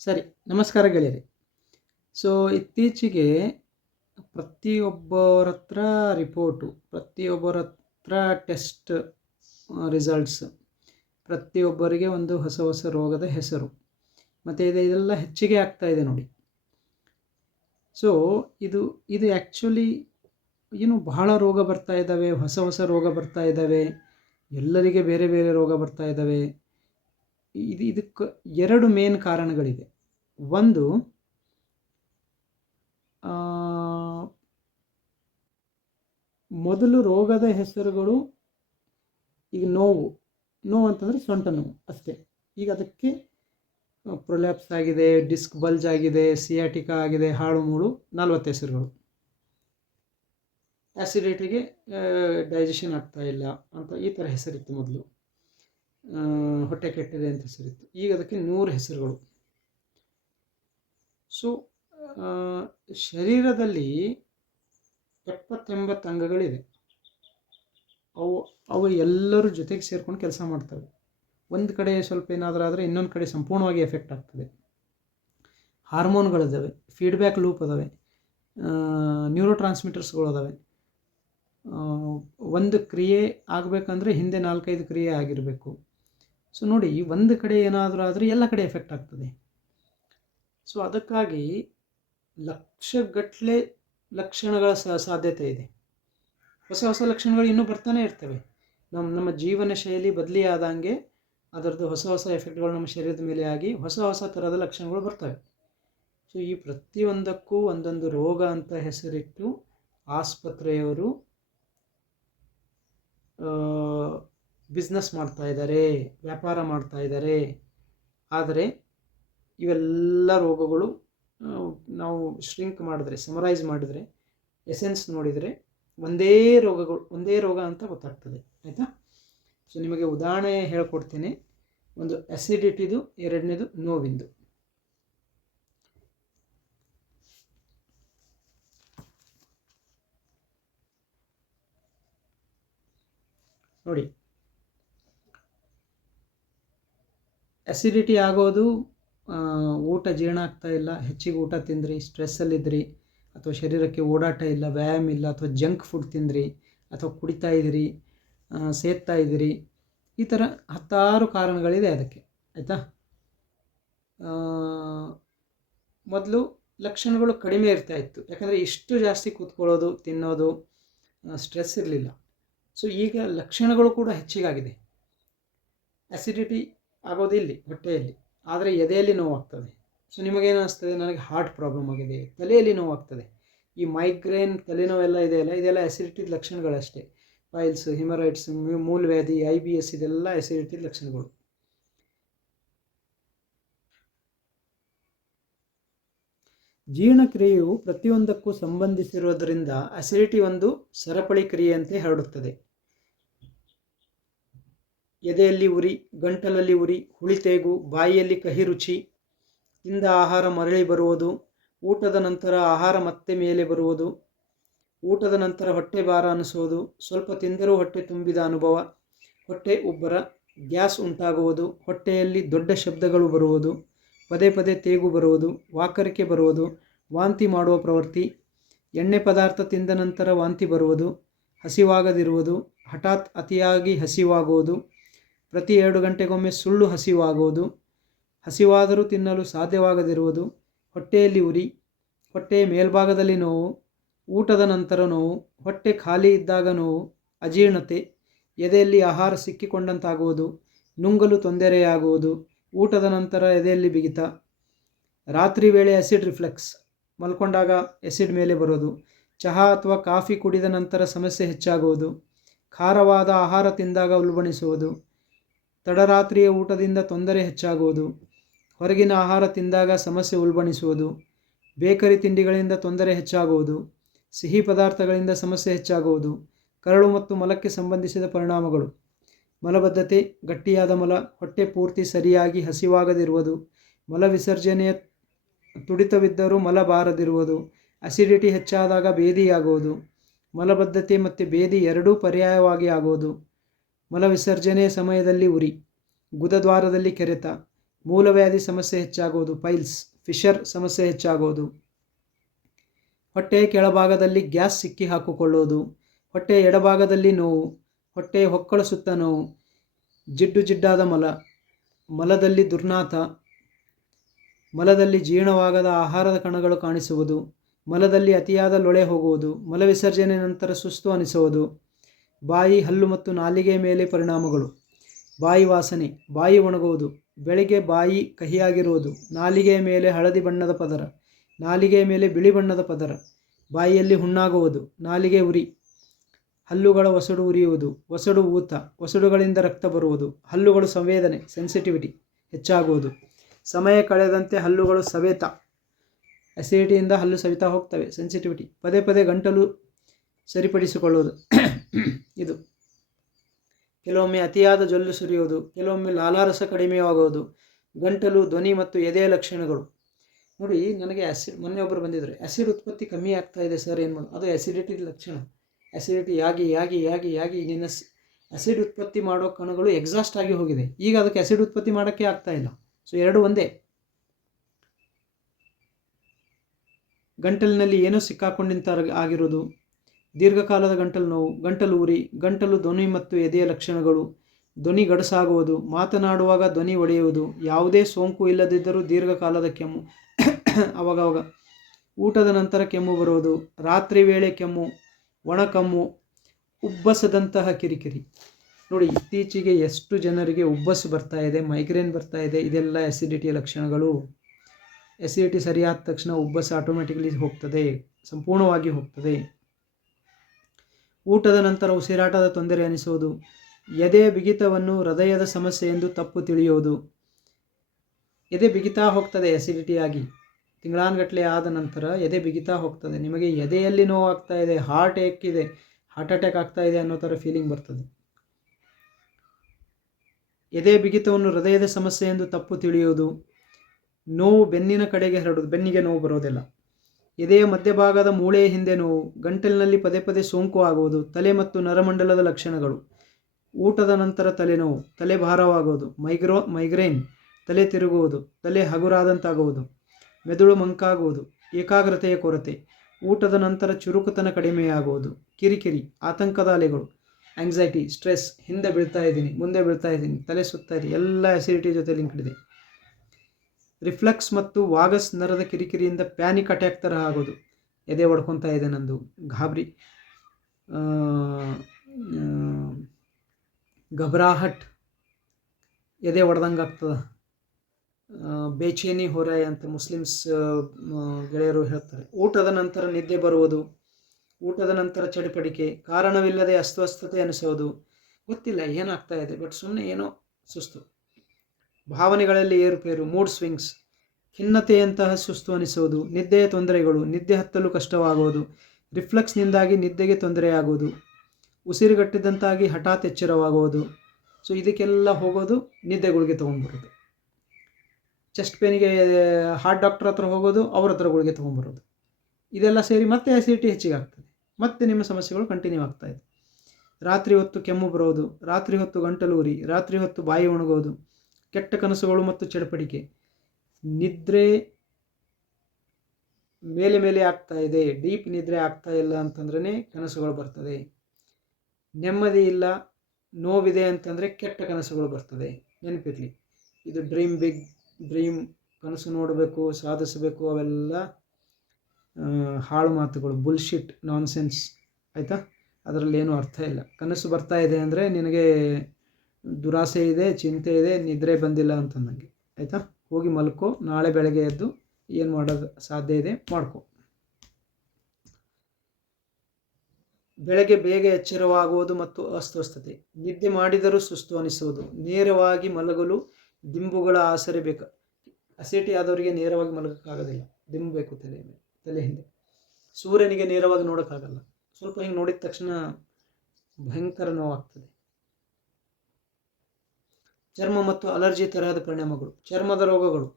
ಸರಿ, ನಮಸ್ಕಾರ ಗೆಳೆಯರಿ. ಸೊ ಇತ್ತೀಚೆಗೆ ಪ್ರತಿಯೊಬ್ಬರ ಹತ್ರ ರಿಪೋರ್ಟು ಪ್ರತಿಯೊಬ್ಬರ ಹತ್ರ ಟೆಸ್ಟ್ ರಿಸಲ್ಟ್ಸ್ ಪ್ರತಿಯೊಬ್ಬರಿಗೆ ಒಂದು ಹೊಸ ಹೊಸ ರೋಗದ ಹೆಸರು. ಮತ್ತು ಇದು, ಇದೆಲ್ಲ ಹೆಚ್ಚಿಗೆ ಆಗ್ತಾ ಇದೆ ನೋಡಿ. ಸೊ ಇದು ಇದು ಆ್ಯಕ್ಚುಲಿ ಏನು ಬಹಳ ರೋಗ ಬರ್ತಾ ಇದ್ದಾವೆ, ಹೊಸ ಹೊಸ ರೋಗ ಬರ್ತಾ ಇದ್ದಾವೆ, ಎಲ್ಲರಿಗೆ ಬೇರೆ ಬೇರೆ ರೋಗ ಬರ್ತಾ ಇದ್ದಾವೆ. ಇದು ಇದಕ್ಕೆ ಎರಡು ಮೇನ್ ಕಾರಣಗಳಿದೆ. ಒಂದು ಮೊದಲು ರೋಗದ ಹೆಸರುಗಳು, ಈಗ ನೋವು ನೋವು ಅಂತಂದರೆ ಸೊಂಟ ನೋವು ಅಷ್ಟೇ. ಈಗ ಅದಕ್ಕೆ ಪ್ರೊಲ್ಯಾಪ್ಸ್ ಆಗಿದೆ ಡಿಸ್ಕ್ ಬಲ್ಜ್ ಆಗಿದೆ ಸಿಯಾಟಿಕಾ ಆಗಿದೆ ಹಾಳು ಮೂಳು ನಲ್ವತ್ತು ಹೆಸರುಗಳು. ಆ್ಯಸಿಡಿಟಿಗೆ ಡೈಜೆಷನ್ ಆಗ್ತಾ ಇಲ್ಲ ಅಂತ ಈ ಥರ ಹೆಸರಿತ್ತು ಮೊದಲು. ಹೊಟ್ಟೆ ಕೆಟ್ಟಿದೆ ಅಂತ ಹೆಸರಿತ್ತು. ಈಗ ಅದಕ್ಕೆ ನೂರು ಹೆಸರುಗಳು. ಸೊ ಶರೀರದಲ್ಲಿ ಎಪ್ಪತ್ತೆಂಬತ್ತು ಅಂಗಗಳಿದೆ ಅವು ಅವು ಎಲ್ಲರೂ ಜೊತೆಗೆ ಸೇರ್ಕೊಂಡು ಕೆಲಸ ಮಾಡ್ತವೆ. ಒಂದು ಕಡೆ ಸ್ವಲ್ಪ ಏನಾದರೂ ಆದರೆ ಇನ್ನೊಂದು ಕಡೆ ಸಂಪೂರ್ಣವಾಗಿ ಎಫೆಕ್ಟ್ ಆಗ್ತದೆ. ಹಾರ್ಮೋನ್ಗಳಿದ್ದಾವೆ ಫೀಡ್ಬ್ಯಾಕ್ ಲೂಪ್ ಅದಾವೆ. ನ್ಯೂರೋ ಟ್ರಾನ್ಸ್ಮಿಟರ್ಸ್ಗಳು ಅದಾವೆ. ಆ, ಒಂದು ಕ್ರಿಯೆ ಆಗಬೇಕಂದ್ರೆ ಹಿಂದೆ ನಾಲ್ಕೈದು ಕ್ರಿಯೆ ಆಗಿರಬೇಕು. ಸೊ ನೋಡಿ ಒಂದು ಕಡೆ ಏನಾದರೂ ಆದರೆ ಎಲ್ಲ ಕಡೆ ಎಫೆಕ್ಟ್ ಆಗ್ತದೆ. ಸೊ ಅದಕ್ಕಾಗಿ ಲಕ್ಷಗಟ್ಟಲೆ ಲಕ್ಷಣಗಳ ಸಾಧ್ಯತೆ ಇದೆ. ಹೊಸ ಹೊಸ ಲಕ್ಷಣಗಳು ಇನ್ನೂ ಬರ್ತಾನೆ ಇರ್ತವೆ. ನಮ್ಮ ನಮ್ಮ ಜೀವನ ಶೈಲಿ ಬದಲಿ ಆದಂಗೆ ಅದರದ್ದು ಹೊಸ ಹೊಸ ಎಫೆಕ್ಟ್ಗಳು ನಮ್ಮ ಶರೀರದ ಮೇಲೆ ಆಗಿ ಹೊಸ ಹೊಸ ಥರದ ಲಕ್ಷಣಗಳು ಬರ್ತವೆ. ಸೊ ಈ ಪ್ರತಿಯೊಂದಕ್ಕೂ ಒಂದೊಂದು ರೋಗ ಅಂತ ಹೆಸರಿಟ್ಟು ಆಸ್ಪತ್ರೆಯವರು ಬಿಸ್ನೆಸ್ ಮಾಡ್ತಾ ಇದ್ದಾರೆ ವ್ಯಾಪಾರ ಮಾಡ್ತಾ ಇದ್ದಾರೆ ಆದರೆ ಇವೆಲ್ಲ ರೋಗಗಳು ನಾವು ಶ್ರಿಂಕ್ ಮಾಡಿದ್ರೆ ಸಮರೈಸ್ ಮಾಡಿದರೆ ಎಸೆನ್ಸ್ ನೋಡಿದರೆ ಒಂದೇ ರೋಗಗಳು, ಒಂದೇ ರೋಗ ಅಂತ ಗೊತ್ತಾಗ್ತದೆ, ಆಯಿತಾ? ಸೊ ನಿಮಗೆ ಉದಾಹರಣೆ ಹೇಳ್ಕೊಡ್ತೀನಿ. ಒಂದು ಅಸಿಡಿಟಿದು ಎರಡನೇದು ನೋವಿಂದು. ನೋಡಿ. ಅಸಿಡಿಟಿ ಆಗೋದು ಊಟ ಜೀರ್ಣ ಆಗ್ತಾ ಇಲ್ಲ, ಹೆಚ್ಚಿಗೆ ಊಟ ತಿಂದ್ರಿ ಸ್ಟ್ರೆಸ್ಸಲ್ಲಿದ್ರಿ ಅಥವಾ ಶರೀರಕ್ಕೆ ಓಡಾಟ ಇಲ್ಲ, ವ್ಯಾಯಾಮ ಇಲ್ಲ, ಅಥವಾ ಜಂಕ್ ಫುಡ್ ತಿಂದ್ರಿ, ಅಥವಾ ಕುಡಿತಾ ಇದ್ದೀರಿ ಸೇದ್ತಾ ಇದ್ದೀರಿ, ಈ ಥರ ಹತ್ತಾರು ಕಾರಣಗಳಿದೆ ಅದಕ್ಕೆ, ಆಯಿತಾ? ಮೊದಲು ಲಕ್ಷಣಗಳು ಕಡಿಮೆ ಇರ್ತಾ ಇತ್ತು, ಯಾಕಂದರೆ ಇಷ್ಟು ಜಾಸ್ತಿ ಕೂತ್ಕೊಳ್ಳೋದು, ತಿನ್ನೋದು ಸ್ಟ್ರೆಸ್ ಇರಲಿಲ್ಲ. ಸೊ ಈಗ ಲಕ್ಷಣಗಳು ಕೂಡ ಹೆಚ್ಚಿಗಾಗಿದೆ. ಅಸಿಡಿಟಿ ಆಗೋದು ಇಲ್ಲಿ ಹೊಟ್ಟೆಯಲ್ಲಿ. ಆದರೆ ಎದೆಯಲ್ಲಿ ನೋವಾಗ್ತದೆ. ಸೊ ನಿಮಗೇನು ಅನಿಸ್ತದೆ? ನನಗೆ ಹಾರ್ಟ್ ಪ್ರಾಬ್ಲಮ್ ಆಗಿದೆ. ತಲೆಯಲ್ಲಿ ನೋವಾಗ್ತದೆ. ಈ ಮೈಗ್ರೇನ್ ತಲೆನೋವೆಲ್ಲ ಇದೆಯಲ್ಲ ಇದೆಲ್ಲ ಎಸಿಡಿಟಿ ಲಕ್ಷಣಗಳಷ್ಟೇ. ಪೈಲ್ಸ್ ಹಿಮರೈಡ್ಸ್ ಮೂಲವ್ಯಾಧಿ ಐ ಬಿ ಎಸ್ ಇದೆಲ್ಲ ಎಸಿಡಿಟಿ ಲಕ್ಷಣಗಳು. ಜೀರ್ಣಕ್ರಿಯೆಯು ಪ್ರತಿಯೊಂದಕ್ಕೂ ಸಂಬಂಧಿಸಿರುವುದರಿಂದ ಅಸಿಡಿಟಿ ಒಂದು ಸರಪಳಿ ಕ್ರಿಯೆಯಂತೆ ಹರಡುತ್ತದೆ. ಎದೆಯಲ್ಲಿ ಉರಿ, ಗಂಟಲಲ್ಲಿ ಉರಿ ಹುಳಿತೇಗು ಬಾಯಿಯಲ್ಲಿ ಕಹಿ ರುಚಿ ತಿಂದ ಆಹಾರ ಮರಳಿ ಬರುವುದು, ಊಟದ ನಂತರ ಆಹಾರ ಮತ್ತೆ ಮೇಲೆ ಬರುವುದು, ಊಟದ ನಂತರ ಹೊಟ್ಟೆ ಭಾರ ಅನಿಸುವುದು, ಸ್ವಲ್ಪ ತಿಂದರೂ ಹೊಟ್ಟೆ ತುಂಬಿದ ಅನುಭವ, ಹೊಟ್ಟೆ ಉಬ್ಬರ, ಗ್ಯಾಸ್ ಉಂಟಾಗುವುದು, ಹೊಟ್ಟೆಯಲ್ಲಿ ದೊಡ್ಡ ಶಬ್ದಗಳು ಬರುವುದು, ಪದೇ ಪದೇ ತೇಗು ಬರುವುದು, ವಾಕರಿಕೆ ಬರುವುದು, ವಾಂತಿ ಮಾಡುವ ಪ್ರವೃತ್ತಿ, ಎಣ್ಣೆ ಪದಾರ್ಥ ತಿಂದ ನಂತರ ವಾಂತಿ ಬರುವುದು, ಹಸಿವಾಗದಿರುವುದು, ಹಠಾತ್ ಅತಿಯಾಗಿ ಹಸಿವಾಗುವುದು ಪ್ರತಿ ಎರಡು ಗಂಟೆಗೊಮ್ಮೆ ಸುಳ್ಳು ಹಸಿವಾಗುವುದು ಹಸಿವಾದರೂ ತಿನ್ನಲು ಸಾಧ್ಯವಾಗದಿರುವುದು, ಹೊಟ್ಟೆಯಲ್ಲಿ ಉರಿ, ಹೊಟ್ಟೆಯ ಮೇಲ್ಭಾಗದಲ್ಲಿ ನೋವು, ಊಟದ ನಂತರ ನೋವು, ಹೊಟ್ಟೆ ಖಾಲಿ ಇದ್ದಾಗ ನೋವು, ಅಜೀರ್ಣತೆ, ಎದೆಯಲ್ಲಿ ಆಹಾರ ಸಿಕ್ಕಿಕೊಂಡಂತಾಗುವುದು, ನುಂಗಲು ತೊಂದರೆಯಾಗುವುದು, ಊಟದ ನಂತರ ಎದೆಯಲ್ಲಿ ಬಿಗಿತ, ರಾತ್ರಿ ವೇಳೆ ಆಸಿಡ್ ರಿಫ್ಲೆಕ್ಸ್ ಮಲ್ಕೊಂಡಾಗ ಎಸಿಡ್ ಮೇಲೆ ಬರೋದು, ಚಹಾ ಅಥವಾ ಕಾಫಿ ಕುಡಿದ ನಂತರ ಸಮಸ್ಯೆ ಹೆಚ್ಚಾಗುವುದು, ಖಾರವಾದ ಆಹಾರ ತಿಂದಾಗ ಉಲ್ಬಣಿಸುವುದು ತಡರಾತ್ರಿಯ ಊಟದಿಂದ ತೊಂದರೆ ಹೆಚ್ಚಾಗುವುದು. ಹೊರಗಿನ ಆಹಾರ ತಿಂದಾಗ ಸಮಸ್ಯೆ ಉಲ್ಬಣಿಸುವುದು. ಬೇಕರಿ ತಿಂಡಿಗಳಿಂದ ತೊಂದರೆ ಹೆಚ್ಚಾಗುವುದು. ಸಿಹಿ ಪದಾರ್ಥಗಳಿಂದ ಸಮಸ್ಯೆ ಹೆಚ್ಚಾಗುವುದು. ಕರಳು ಮತ್ತು ಮಲಕ್ಕೆ ಸಂಬಂಧಿಸಿದ ಪರಿಣಾಮಗಳು. ಮಲಬದ್ಧತೆ, ಗಟ್ಟಿಯಾದ ಮಲ, ಹೊಟ್ಟೆ ಪೂರ್ತಿ ಸರಿಯಾಗಿ ಹಸಿವಾಗದಿರುವುದು. ಮಲ ವಿಸರ್ಜನೆಯ ತುಡಿತವಿದ್ದರೂ ಮಲ ಬಾರದಿರುವುದು. ಅಸಿಡಿಟಿ ಹೆಚ್ಚಾದಾಗ ಬೇದಿಯಾಗುವುದು. ಮಲಬದ್ಧತೆ ಮತ್ತು ಬೇದಿ ಎರಡೂ ಪರ್ಯಾಯವಾಗಿ ಆಗುವುದು. ಮಲ ವಿಸರ್ಜನೆ ಸಮಯದಲ್ಲಿ ಉರಿ, ಗುದದ್ವಾರದಲ್ಲಿ ಕೆರೆತ, ಮೂಲವ್ಯಾಧಿ ಸಮಸ್ಯೆ ಹೆಚ್ಚಾಗುವುದು ಪೈಲ್ಸ್ ಫಿಶರ್ ಸಮಸ್ಯೆ ಹೆಚ್ಚಾಗುವುದು ಹೊಟ್ಟೆಯ ಕೆಳಭಾಗದಲ್ಲಿ ಗ್ಯಾಸ್ ಸಿಕ್ಕಿ ಹಾಕಿಕೊಳ್ಳುವುದು ಹೊಟ್ಟೆಯ ಎಡಭಾಗದಲ್ಲಿ ನೋವು ಹೊಟ್ಟೆಯ ಹೊಕ್ಕಳ ಸುತ್ತ ನೋವು, ಜಿಡ್ಡು ಜಿಡ್ಡಾದ ಮಲ, ಮಲದಲ್ಲಿ ದುರ್ನಾತ ಮಲದಲ್ಲಿ ಜೀರ್ಣವಾಗದ ಆಹಾರದ ಕಣಗಳು ಕಾಣಿಸುವುದು, ಮಲದಲ್ಲಿ ಅತಿಯಾದ ಲೊಳೆ ಹೋಗುವುದು ಮಲ ವಿಸರ್ಜನೆ ನಂತರ ಸುಸ್ತು ಅನಿಸುವುದು ಬಾಯಿ ಹಲ್ಲು ಮತ್ತು ನಾಲಿಗೆಯ ಮೇಲೆ ಪರಿಣಾಮಗಳು. ಬಾಯಿ ವಾಸನೆ, ಬಾಯಿ ಒಣಗುವುದು, ಬೆಳಿಗ್ಗೆ ಬಾಯಿ ಕಹಿಯಾಗಿರುವುದು ನಾಲಿಗೆಯ ಮೇಲೆ ಹಳದಿ ಬಣ್ಣದ ಪದರ ನಾಲಿಗೆಯ ಮೇಲೆ ಬಿಳಿ ಬಣ್ಣದ ಪದರ, ಬಾಯಿಯಲ್ಲಿ ಹುಣ್ಣಾಗುವುದು, ನಾಲಿಗೆ ಉರಿ, ಹಲ್ಲುಗಳ ಒಸಡು ಉರಿಯುವುದು, ಒಸಡು ಊತ, ಒಸಡುಗಳಿಂದ ರಕ್ತ ಬರುವುದು, ಹಲ್ಲುಗಳು ಸಂವೇದನೆ ಸೆನ್ಸಿಟಿವಿಟಿ ಹೆಚ್ಚಾಗುವುದು. ಸಮಯ ಕಳೆದಂತೆ ಹಲ್ಲುಗಳು ಸವೆತ ಅಸಿಡಿಟಿಯಿಂದ ಹಲ್ಲು ಸವಿತಾ ಹೋಗ್ತವೆ ಸೆನ್ಸಿಟಿವಿಟಿ ಪದೇ ಪದೇ ಗಂಟಲು ಸರಿಪಡಿಸಿಕೊಳ್ಳುವುದು. ಇದು ಕೆಲವೊಮ್ಮೆ ಅತಿಯಾದ ಜೊಲ್ಲು ಸುರಿಯುವುದು, ಕೆಲವೊಮ್ಮೆ ಲಾಲಾರಸ ಕಡಿಮೆಯಾಗುವುದು, ಗಂಟಲು, ಧ್ವನಿ ಮತ್ತು ಎದೆಯ ಲಕ್ಷಣಗಳು. ನೋಡಿ, ನನಗೆ ಆ್ಯಸಿಡ್ ಮೊನ್ನೆ ಒಬ್ಬರು ಬಂದಿದ್ದರು ಆ್ಯಸಿಡ್ ಉತ್ಪತ್ತಿ ಕಮ್ಮಿ ಆಗ್ತಾ ಇದೆ ಸರ್ ಏನು ಅದು ಆ್ಯಸಿಡಿಟಿ ಲಕ್ಷಣ. ಆ್ಯಸಿಡಿಟಿ ಯಾಗಿ ಯಾಗಿ ಯಾಗಿ ಯಾಗಿ ನಿನ್ನ ಆ್ಯಸಿಡ್ ಉತ್ಪತ್ತಿ ಮಾಡೋ ಕಣಗಳು ಎಕ್ಸಾಸ್ಟ್ ಆಗಿ ಹೋಗಿದೆ. ಈಗ ಅದಕ್ಕೆ ಆ್ಯಸಿಡ್ ಉತ್ಪತ್ತಿ ಮಾಡೋಕ್ಕೆ ಆಗ್ತಾ ಇಲ್ಲ. ಸೊ, ಎರಡು ಒಂದೇ. ಗಂಟಲಿನಲ್ಲಿ ಏನೋ ಸಿಕ್ಕಾಕೊಂಡಿಂತ ಆಗಿರೋದು. ದೀರ್ಘಕಾಲದ ಗಂಟಲು ನೋವು, ಗಂಟಲು ಉರಿ, ಗಂಟಲು ಧ್ವನಿ ಮತ್ತು ಎದೆಯ ಲಕ್ಷಣಗಳು. ಧ್ವನಿ ಗಡಸಾಗುವುದು, ಮಾತನಾಡುವಾಗ ಧ್ವನಿ ಒಡೆಯುವುದು, ಯಾವುದೇ ಸೋಂಕು ಇಲ್ಲದಿದ್ದರೂ ದೀರ್ಘಕಾಲದ ಕೆಮ್ಮು. ಅವಾಗವಾಗ ಊಟದ ನಂತರ ಕೆಮ್ಮು ಬರುವುದು, ರಾತ್ರಿ ವೇಳೆ ಕೆಮ್ಮು ಒಣ ಕಮ್ಮು ಉಬ್ಬಸದಂತಹ ಕಿರಿಕಿರಿ. ನೋಡಿ, ಇತ್ತೀಚೆಗೆ ಎಷ್ಟು ಜನರಿಗೆ ಉಬ್ಬಸ್ಸು ಬರ್ತಾ ಇದೆ, ಮೈಗ್ರೇನ್ ಬರ್ತಾ ಇದೆ, ಇದೆಲ್ಲ ಎಸಿಡಿಟಿಯ ಲಕ್ಷಣಗಳು. ಎಸಿಡಿಟಿ ಸರಿಯಾದ ತಕ್ಷಣ ಉಬ್ಬಸ್ ಆಟೋಮೆಟಿಕ್ಲಿ ಹೋಗ್ತದೆ, ಸಂಪೂರ್ಣವಾಗಿ ಹೋಗ್ತದೆ. ಊಟದ ನಂತರ ಉಸಿರಾಟದ ತೊಂದರೆ ಅನಿಸುವುದು ಎದೆ ಬಿಗಿತವನ್ನು ಹೃದಯದ ಸಮಸ್ಯೆ ಎಂದು ತಪ್ಪು ತಿಳಿಯುವುದು ಎದೆ ಬಿಗಿತಾ ಹೋಗ್ತದೆ ಆಗಿ ತಿಂಗಳಾನ್ಗಟ್ಟಲೆ ಆದ ನಂತರ ಎದೆ ಬಿಗಿತಾ ಹೋಗ್ತದೆ. ನಿಮಗೆ ಎದೆಯಲ್ಲಿ ನೋವಾಗ್ತಾ ಇದೆ ಹಾರ್ಟ್ ಏಕಿದೆ ಹಾರ್ಟ್ ಅಟ್ಯಾಕ್ ಆಗ್ತಾ ಇದೆ ಅನ್ನೋ ಥರ ಫೀಲಿಂಗ್ ಬರ್ತದೆ. ಎದೆ ಬಿಗಿತವನ್ನು ಹೃದಯದ ಸಮಸ್ಯೆ ಎಂದು ತಪ್ಪು ತಿಳಿಯುವುದು ನೋವು ಬೆನ್ನಿನ ಕಡೆಗೆ ಹರಡೋದು. ಬೆನ್ನಿಗೆ ನೋವು ಬರೋದಿಲ್ಲ. ಎದೆಯ ಮಧ್ಯಭಾಗದ ಮೂಳೆಯ ಹಿಂದೆ ನೋವು ಗಂಟಲಿನಲ್ಲಿ ಪದೇ ಪದೇ ಸೋಂಕು ಆಗುವುದು ತಲೆ ಮತ್ತು ನರಮಂಡಲದ ಲಕ್ಷಣಗಳು. ಊಟದ ನಂತರ ತಲೆನೋವು, ತಲೆ ಭಾರವಾಗುವುದು ಮೈಗ್ರೋ, ಮೈಗ್ರೇನ್, ತಲೆ ತಿರುಗುವುದು, ತಲೆ ಹಗುರಾದಂತಾಗುವುದು, ಮೆದುಳು ಮಂಕಾಗುವುದು, ಏಕಾಗ್ರತೆಯ ಕೊರತೆ, ಊಟದ ನಂತರ ಚುರುಕುತನ ಕಡಿಮೆಯಾಗುವುದು, ಕಿರಿಕಿರಿ ಆತಂಕದ ಅಲೆಗಳು ಆಂಗ್ಸೈಟಿ ಸ್ಟ್ರೆಸ್ ಹಿಂದೆ ಬೀಳ್ತಾ ಇದ್ದೀನಿ, ಮುಂದೆ ಬೀಳ್ತಾ ಇದ್ದೀನಿ, ತಲೆ ಸುತ್ತಾ ಇದೆ ಎಲ್ಲ ಅಸಿಡಿಟಿ ಜೊತೆ ಲಿಂಕ್ ಇದೆ. ರಿಫ್ಲೆಕ್ಸ್ ಮತ್ತು ವಾಗಸ್ ನರದ ಕಿರಿಕಿರಿಯಿಂದ ಪ್ಯಾನಿಕ್ ಅಟ್ಯಾಕ್ ಥರ ಆಗೋದು. ಎದೆ ಹೊಡ್ಕೊತಾ ಇದೆ ನಂದು. ಗಾಬರಿ. ಗಬ್ರಾಹಟ್ ಎದೆ ಹೊಡೆದಂಗೆ ಆಗ್ತದೆ. ಬೇಚೇನಿ ಹೊರೆ ಅಂತ ಮುಸ್ಲಿಮ್ಸ್ ಗೆಳೆಯರು ಹೇಳ್ತಾರೆ. ಊಟದ ನಂತರ ನಿದ್ದೆ ಬರುವುದು, ಊಟದ ನಂತರ ಚಡಿಪಡಿಕೆ, ಕಾರಣವಿಲ್ಲದೆ ಅಸ್ವಸ್ಥತೆ ಅನಿಸೋದು. ಗೊತ್ತಿಲ್ಲ, ಏನಾಗ್ತಾ ಇದೆ, ಬಟ್ ಸುಮ್ಮನೆ ಏನೋ ಸುಸ್ತು. ಭಾವನೆಗಳಲ್ಲಿ ಏರುಪೇರು ಮೂಡ್ ಸ್ವಿಂಗ್ಸ್ ಖಿನ್ನತೆಯಂತಹ ಸುಸ್ತು ಅನಿಸುವುದು ನಿದ್ದೆಯ ತೊಂದರೆಗಳು, ನಿದ್ದೆ ಹತ್ತಲು ಕಷ್ಟವಾಗುವುದು ರಿಫ್ಲೆಕ್ಸ್ನಿಂದಾಗಿ ನಿದ್ದೆಗೆ ತೊಂದರೆಯಾಗುವುದು ಉಸಿರುಗಟ್ಟಿದಂತಾಗಿ ಹಠಾತ್ ಎಚ್ಚರವಾಗುವುದು ಸೊ ಇದಕ್ಕೆಲ್ಲ ಹೋಗೋದು ನಿದ್ದೆ ಗುಳಿಗೆ ತೊಗೊಂಡ್ಬರೋದು. ಚೆಸ್ಟ್ ಪೇನಿಗೆ ಹಾರ್ಟ್ ಡಾಕ್ಟರ್ ಹತ್ರ ಹೋಗೋದು ಅವ್ರ ಹತ್ರ ಗುಳಿಗೆ ತೊಗೊಂಬರೋದು ಇದೆಲ್ಲ ಸೇರಿ ಮತ್ತೆ ಆ್ಯಸಿಡಿಟಿ ಹೆಚ್ಚಿಗೆ ಆಗ್ತದೆ. ಮತ್ತೆ ನಿಮ್ಮ ಸಮಸ್ಯೆಗಳು ಕಂಟಿನ್ಯೂ ಆಗ್ತಾಯಿದೆ ರಾತ್ರಿ ಹೊತ್ತು ಕೆಮ್ಮು ಬರೋದು, ರಾತ್ರಿ ಹೊತ್ತು ಗಂಟಲು ಉರಿ ರಾತ್ರಿ ಹೊತ್ತು ಬಾಯಿ ಒಣಗೋದು ಕೆಟ್ಟ ಕನಸುಗಳು ಮತ್ತು ಚಡಪಡಿಕೆ. ನಿದ್ರೆ ಮೇಲೆ ಮೇಲೆ ಆಗ್ತಾ ಇದೆ. ಡೀಪ್ ನಿದ್ರೆ ಆಗ್ತಾ ಇಲ್ಲ ಅಂತಂದ್ರೆ ಕನಸುಗಳು ಬರ್ತದೆ. ನೆಮ್ಮದಿ ಇಲ್ಲ, ನೋವಿದೆ ಅಂತಂದರೆ ಕೆಟ್ಟ ಕನಸುಗಳು ಬರ್ತದೆ. ನೆನಪಿರಲಿ. ಇದು ಡ್ರೀಮ್ ಬಿಗ್ ಡ್ರೀಮ್. ಕನಸು ನೋಡಬೇಕು, ಸಾಧಿಸಬೇಕು, ಅವೆಲ್ಲ ಹಾಳು ಮಾತುಗಳು, ಬುಲ್ಶಿಟ್, ನಾನ್ಸೆನ್ಸ್. ಆಯಿತಾ? ಅದರಲ್ಲಿ ಏನೂ ಅರ್ಥ ಇಲ್ಲ. ಕನಸು ಬರ್ತಾ ಇದೆ ಅಂದರೆ ನಿನಗೆ ದುರಾಸೆ ಇದೆ, ಚಿಂತೆ ಇದೆ, ನಿದ್ರೆ ಬಂದಿಲ್ಲ ಅಂತಂದಂಗೆ. ಆಯಿತಾ? ಹೋಗಿ ಮಲ್ಕೋ, ನಾಳೆ ಬೆಳಗ್ಗೆ ಎದ್ದು ಏನು ಮಾಡೋದು ಸಾಧ್ಯ ಇದೆ ಮಾಡ್ಕೋ. ಬೆಳಗ್ಗೆ ಬೇಗ ಎಚ್ಚರವಾಗುವುದು ಮತ್ತು ಅಸ್ವಸ್ಥತೆ. ನಿದ್ದೆ ಮಾಡಿದರೂ ಸುಸ್ತು ಅನಿಸುವುದು. ನೇರವಾಗಿ ಮಲಗಲು ದಿಂಬುಗಳ ಆಸರೆ ಬೇಕು. ಅಸಿಟಿ ಆದವರಿಗೆ ನೇರವಾಗಿ ಮಲಗೋಕ್ಕಾಗೋದಿಲ್ಲ. ದಿಂಬು ಬೇಕು ತಲೆ ಮೇಲೆ, ತಲೆ ಹಿಂದೆ. ಸೂರ್ಯನಿಗೆ ನೇರವಾಗಿ ನೋಡೋಕ್ಕಾಗಲ್ಲ. ಸ್ವಲ್ಪ ಹಿಂಗೆ ನೋಡಿದ ತಕ್ಷಣ ಭಯಂಕರ ನೋವಾಗ್ತದೆ. ಚರ್ಮ ಮತ್ತು ಅಲರ್ಜಿ ತರಹದ ಪರಿಣಾಮಗಳು, ಚರ್ಮದ ರೋಗಗಳು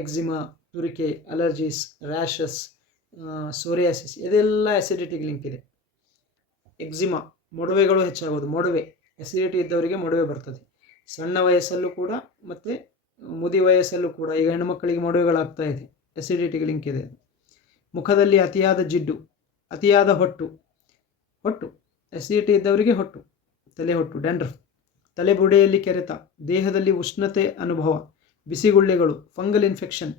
ಎಕ್ಸಿಮಾ ತುರಿಕೆ ಅಲರ್ಜೀಸ್ ರ್ಯಾಷಸ್ ಸೋರಿಯಾಸಿಸ್ ಇದೆಲ್ಲ ಆ್ಯಸಿಡಿಟಿಗೆ ಲಿಂಕ್ ಇದೆ. ಎಕ್ಸಿಮಾ ಮೊಡವೆಗಳು ಹೆಚ್ಚಾಗೋದು, ಮೊಡವೆ ಎಸಿಡಿಟಿ ಇದ್ದವರಿಗೆ ಮೊಡವೆ ಬರ್ತದೆ. ಸಣ್ಣ ವಯಸ್ಸಲ್ಲೂ ಕೂಡ ಮತ್ತು ಮುದಿ ವಯಸ್ಸಲ್ಲೂ ಕೂಡ ಈಗ ಹೆಣ್ಣುಮಕ್ಕಳಿಗೆ ಮೊಡವೆಗಳಾಗ್ತಾ ಇದೆ ಎಸಿಡಿಟಿಗೆ ಲಿಂಕ್ ಇದೆ. ಮುಖದಲ್ಲಿ ಅತಿಯಾದ ಜಿಡ್ಡು, ಅತಿಯಾದ ಹೊಟ್ಟು ಹೊಟ್ಟು ಎಸಿಡಿಟಿ ಇದ್ದವರಿಗೆ ಹೊಟ್ಟು, ತಲೆ ಹೊಟ್ಟು ಡ್ಯಾಂಡ್ರಫ್ ತಲೆ ಬುಡೆಯಲ್ಲಿ ಕೆರೆತ, ದೇಹದಲ್ಲಿ ಉಷ್ಣತೆ ಅನುಭವ, ಬಿಸಿಗುಳ್ಳೆಗಳು, ಫಂಗಲ್ ಇನ್ಫೆಕ್ಷನ್,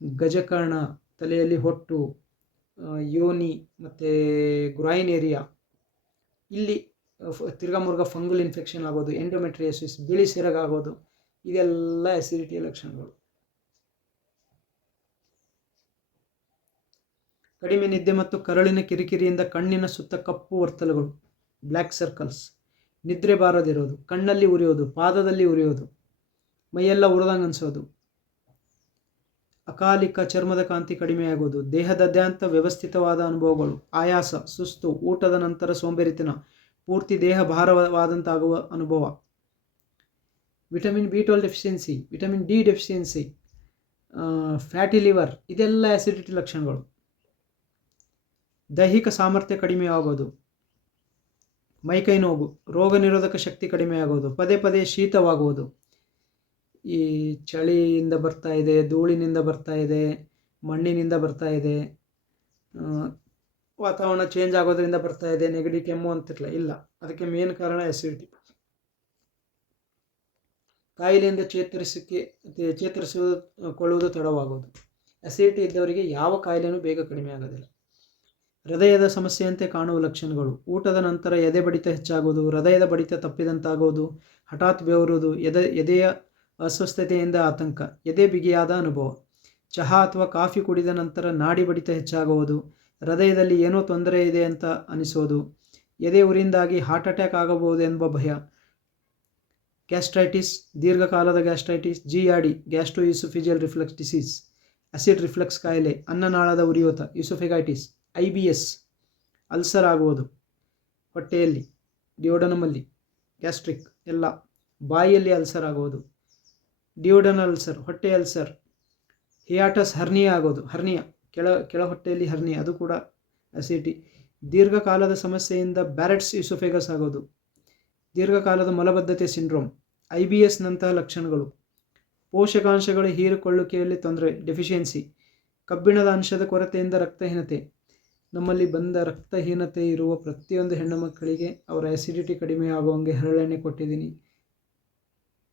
ಗಜಕರ್ಣ, ತಲೆಯಲ್ಲಿ ಹೊಟ್ಟು ಯೋನಿ ಮತ್ತು ಗ್ರಾಯಿನ್ ಏರಿಯಾ ಇಲ್ಲಿ ತಿರ್ಗಾಮುರ್ಗ ತಿರ್ಗಾ ಮುರ್ಗ ಫಂಗಲ್ ಇನ್ಫೆಕ್ಷನ್ ಆಗೋದು, ಎಂಡೋಮೆಟ್ರಿಯಸಿಸ್, ಬಿಳಿ ಸಿರಗಾಗೋದು ಇದೆಲ್ಲ ಎಸಿಡಿಟಿಯ ಲಕ್ಷಣಗಳು. ಕಡಿಮೆ ನಿದ್ದೆ ಮತ್ತು ಕರಳಿನ ಕಿರಿಕಿರಿಯಿಂದ ಕಣ್ಣಿನ ಸುತ್ತ ಕಪ್ಪು ವರ್ತಲುಗಳು, ಬ್ಲ್ಯಾಕ್ ಸರ್ಕಲ್ಸ್. ನಿದ್ರೆ ಬಾರದಿರೋದು, ಕಣ್ಣಲ್ಲಿ ಉರಿಯೋದು, ಪಾದದಲ್ಲಿ ಉರಿಯೋದು, ಮೈಯೆಲ್ಲ ಉರಿದಂಗೆ ಅನಿಸೋದು. ಅಕಾಲಿಕ ಚರ್ಮದ ಕಾಂತಿ ಕಡಿಮೆಯಾಗುವುದು ದೇಹದಾದ್ಯಂತ ವ್ಯವಸ್ಥಿತವಾದ ಅನುಭವಗಳು, ಆಯಾಸ, ಸುಸ್ತು, ಊಟದ ನಂತರ ಸೋಂಬೇರಿತನ, ಪೂರ್ತಿ ದೇಹ ಭಾರವಾದಂತಾಗುವ ಅನುಭವ. Vitamin B twelve deficiency, vitamin D deficiency fatty liver, ಇದೆಲ್ಲ ಆ್ಯಸಿಡಿಟಿ ಲಕ್ಷಣಗಳು. ದೈಹಿಕ ಸಾಮರ್ಥ್ಯ ಕಡಿಮೆಯಾಗೋದು. ಮೈಕೈ ನೋವು, ರೋಗ ನಿರೋಧಕ ಶಕ್ತಿ ಕಡಿಮೆಯಾಗುವುದು ಪದೇ ಪದೇ ಶೀತವಾಗುವುದು. ಈ ಚಳಿಯಿಂದ ಬರ್ತಾ ಇದೆ, ಧೂಳಿನಿಂದ ಬರ್ತಾ ಇದೆ, ಮಣ್ಣಿನಿಂದ ಬರ್ತಾ ಇದೆ ವಾತಾವರಣ ಚೇಂಜ್ ಆಗೋದ್ರಿಂದ ಬರ್ತಾ ಇದೆ, ನೆಗಡಿ, ಕೆಮ್ಮು ಅಂತಿರಲ್ಲ ಇಲ್ಲ. ಅದಕ್ಕೆ ಮೇನ್ ಕಾರಣ ಎಸಿಡಿಟಿ ಕಾಯಿಲೆಯಿಂದ ಚೇತರಿಸಕ್ಕೆ ಚೇತರಿಸುವುದು ಕೊಳ್ಳುವುದು ತಡವಾಗುವುದು ಎಸಿಡಿಟಿ ಇದ್ದವರಿಗೆ ಯಾವ ಕಾಯಿಲೆನೂ ಬೇಗ ಕಡಿಮೆ ಆಗೋದಿಲ್ಲ. ಹೃದಯದ ಸಮಸ್ಯೆಯಂತೆ ಕಾಣುವ ಲಕ್ಷಣಗಳು. ಊಟದ ನಂತರ ಎದೆ ಬಡಿತ ಹೆಚ್ಚಾಗುವುದು, ಹೃದಯದ ಬಡಿತ ತಪ್ಪಿದಂತಾಗುವುದು, ಹಠಾತ್ ಬೆವರುವುದು, ಎದೆ, ಎದೆಯ ಅಸ್ವಸ್ಥತೆಯಿಂದ ಆತಂಕ, ಎದೆ ಬಿಗಿಯಾದ ಅನುಭವ. ಚಹಾ ಅಥವಾ ಕಾಫಿ ಕುಡಿದ ನಂತರ ನಾಡಿ ಬಡಿತ ಹೆಚ್ಚಾಗುವುದು, ಹೃದಯದಲ್ಲಿ ಏನೋ ತೊಂದರೆ ಇದೆ ಅಂತ ಅನಿಸೋದು, ಎದೆ ಉರಿಯಿಂದಾಗಿ ಹಾರ್ಟ್ ಅಟ್ಯಾಕ್ ಆಗಬಹುದು ಎಂಬ ಭಯ. ಗ್ಯಾಸ್ಟ್ರೈಟಿಸ್, ದೀರ್ಘಕಾಲದ gastritis G R D gastro oesophageal reflux disease acid reflux ಕಾಯಿಲೆ, ಅನ್ನನಾಳದ ಉರಿಯೂತ oesophagitis I B S ulcer ಆಗುವುದು ಹೊಟ್ಟೆಯಲ್ಲಿ, ಡಿಯೋಡನಮಲ್ಲಿ, ಗ್ಯಾಸ್ಟ್ರಿಕ್ ಎಲ್ಲ ಬಾಯಿಯಲ್ಲಿ ಅಲ್ಸರ್ ಆಗುವುದು ಡಿಯೋಡನ ಅಲ್ಸರ್, ಹೊಟ್ಟೆ ಅಲ್ಸರ್, ಹಿಯಾಟಸ್ ಹರ್ನಿಯ ಆಗೋದು. ಹರ್ನಿಯ, ಕೆಳ ಕೆಳ ಹೊಟ್ಟೆಯಲ್ಲಿ ಹರ್ನಿಯ, ಅದು ಕೂಡ ಅಸಿಡಿಟಿ ದೀರ್ಘಕಾಲದ ಸಮಸ್ಯೆಯಿಂದ ಬ್ಯಾರೆಟ್ಸ್ ಇಸೋಫೆಗಸ್ ಆಗೋದು. ದೀರ್ಘಕಾಲದ ಮಲಬದ್ಧತೆ ಸಿಂಡ್ರೋಮ್ ಐ ಬಿ ಎಸ್ನಂತಹ ಲಕ್ಷಣಗಳು. ಪೋಷಕಾಂಶಗಳ ಹೀರಿಕೊಳ್ಳುವಿಕೆಯಲ್ಲಿ ತೊಂದರೆ ಡೆಫಿಷಿಯನ್ಸಿ ಕಬ್ಬಿಣದ ಅಂಶದ ಕೊರತೆಯಿಂದ ರಕ್ತಹೀನತೆ ನಮ್ಮಲ್ಲಿ ಬಂದ ರಕ್ತಹೀನತೆ ಇರುವ ಪ್ರತಿಯೊಂದು ಹೆಣ್ಣು ಮಕ್ಕಳಿಗೆ ಅವರ ಆ್ಯಸಿಡಿಟಿ ಕಡಿಮೆ ಆಗುವಂಗೆ ಹರಳೆಣ್ಣೆ ಕೊಟ್ಟಿದ್ದೀನಿ.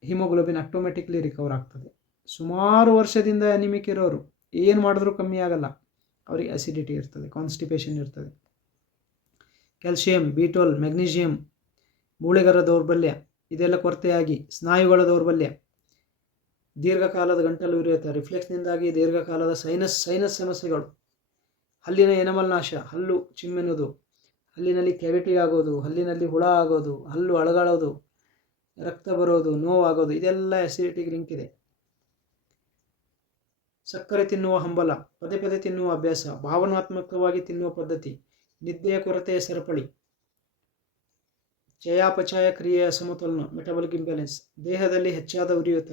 ಹಿಮೋಗ್ಲೋಬಿನ್ ಆಟೋಮೆಟಿಕ್ಲಿ ರಿಕವರ್ ಆಗ್ತದೆ. ಸುಮಾರು ವರ್ಷದಿಂದ ಅನಿಮಿಕ್ ಇರೋರು, ಏನು ಮಾಡಿದ್ರೂ ಕಮ್ಮಿ ಆಗಲ್ಲ. ಅವರಿಗೆ ಆ್ಯಸಿಡಿಟಿ ಇರ್ತದೆ ಕಾನ್ಸ್ಟಿಪೇಷನ್ ಇರ್ತದೆ. ಕ್ಯಾಲ್ಶಿಯಂ ಬಿಟೋಲ್ ಮೆಗ್ನೀಷಿಯಂ ಮೂಳೆಗರ ದೌರ್ಬಲ್ಯ, ಇದೆಲ್ಲ ಕೊರತೆಯಾಗಿ ಸ್ನಾಯುಗಳ ದೌರ್ಬಲ್ಯ. ದೀರ್ಘಕಾಲದ ಗಂಟಲು ಉರಿಯುತ್ತೆ. ರಿಫ್ಲೆಕ್ಸ್ನಿಂದಾಗಿ ದೀರ್ಘಕಾಲದ ಸೈನಸ್ ಸೈನಸ್ ಸಮಸ್ಯೆಗಳು. ಹಲ್ಲಿನ ಎನಮಲ್ ನಾಶ, ಹಲ್ಲು ಚಿಮ್ಮೆನುವುದು ಹಲ್ಲಿನಲ್ಲಿ ಕೆವಿಟಿ ಆಗೋದು ಹಲ್ಲಿನಲ್ಲಿ ಹುಳ ಆಗೋದು, ಹಲ್ಲು ಅಳಗಾಳೋದು ರಕ್ತ ಬರೋದು, ನೋವಾಗೋದು, ಇದೆಲ್ಲ ಎಸಿಡಿಟಿಗೆ ಲಿಂಕ್ ಇದೆ. ಸಕ್ಕರೆ ತಿನ್ನುವ ಹಂಬಲ, ಪದೇ ಪದೇ ತಿನ್ನುವ ಅಭ್ಯಾಸ, ಭಾವನಾತ್ಮಕವಾಗಿ ತಿನ್ನುವ ಪದ್ಧತಿ, ನಿದ್ದೆಯ ಕೊರತೆ ಸರಪಳಿ. ಚಯಾಪಚಯ ಕ್ರಿಯೆಯ ಸಮತೋಲನ ಮೆಟಬಲಿಕ್ ಇಂಬ್ಯಾಲೆನ್ಸ್ ದೇಹದಲ್ಲಿ ಹೆಚ್ಚಾದ ಉರಿಯೂತ.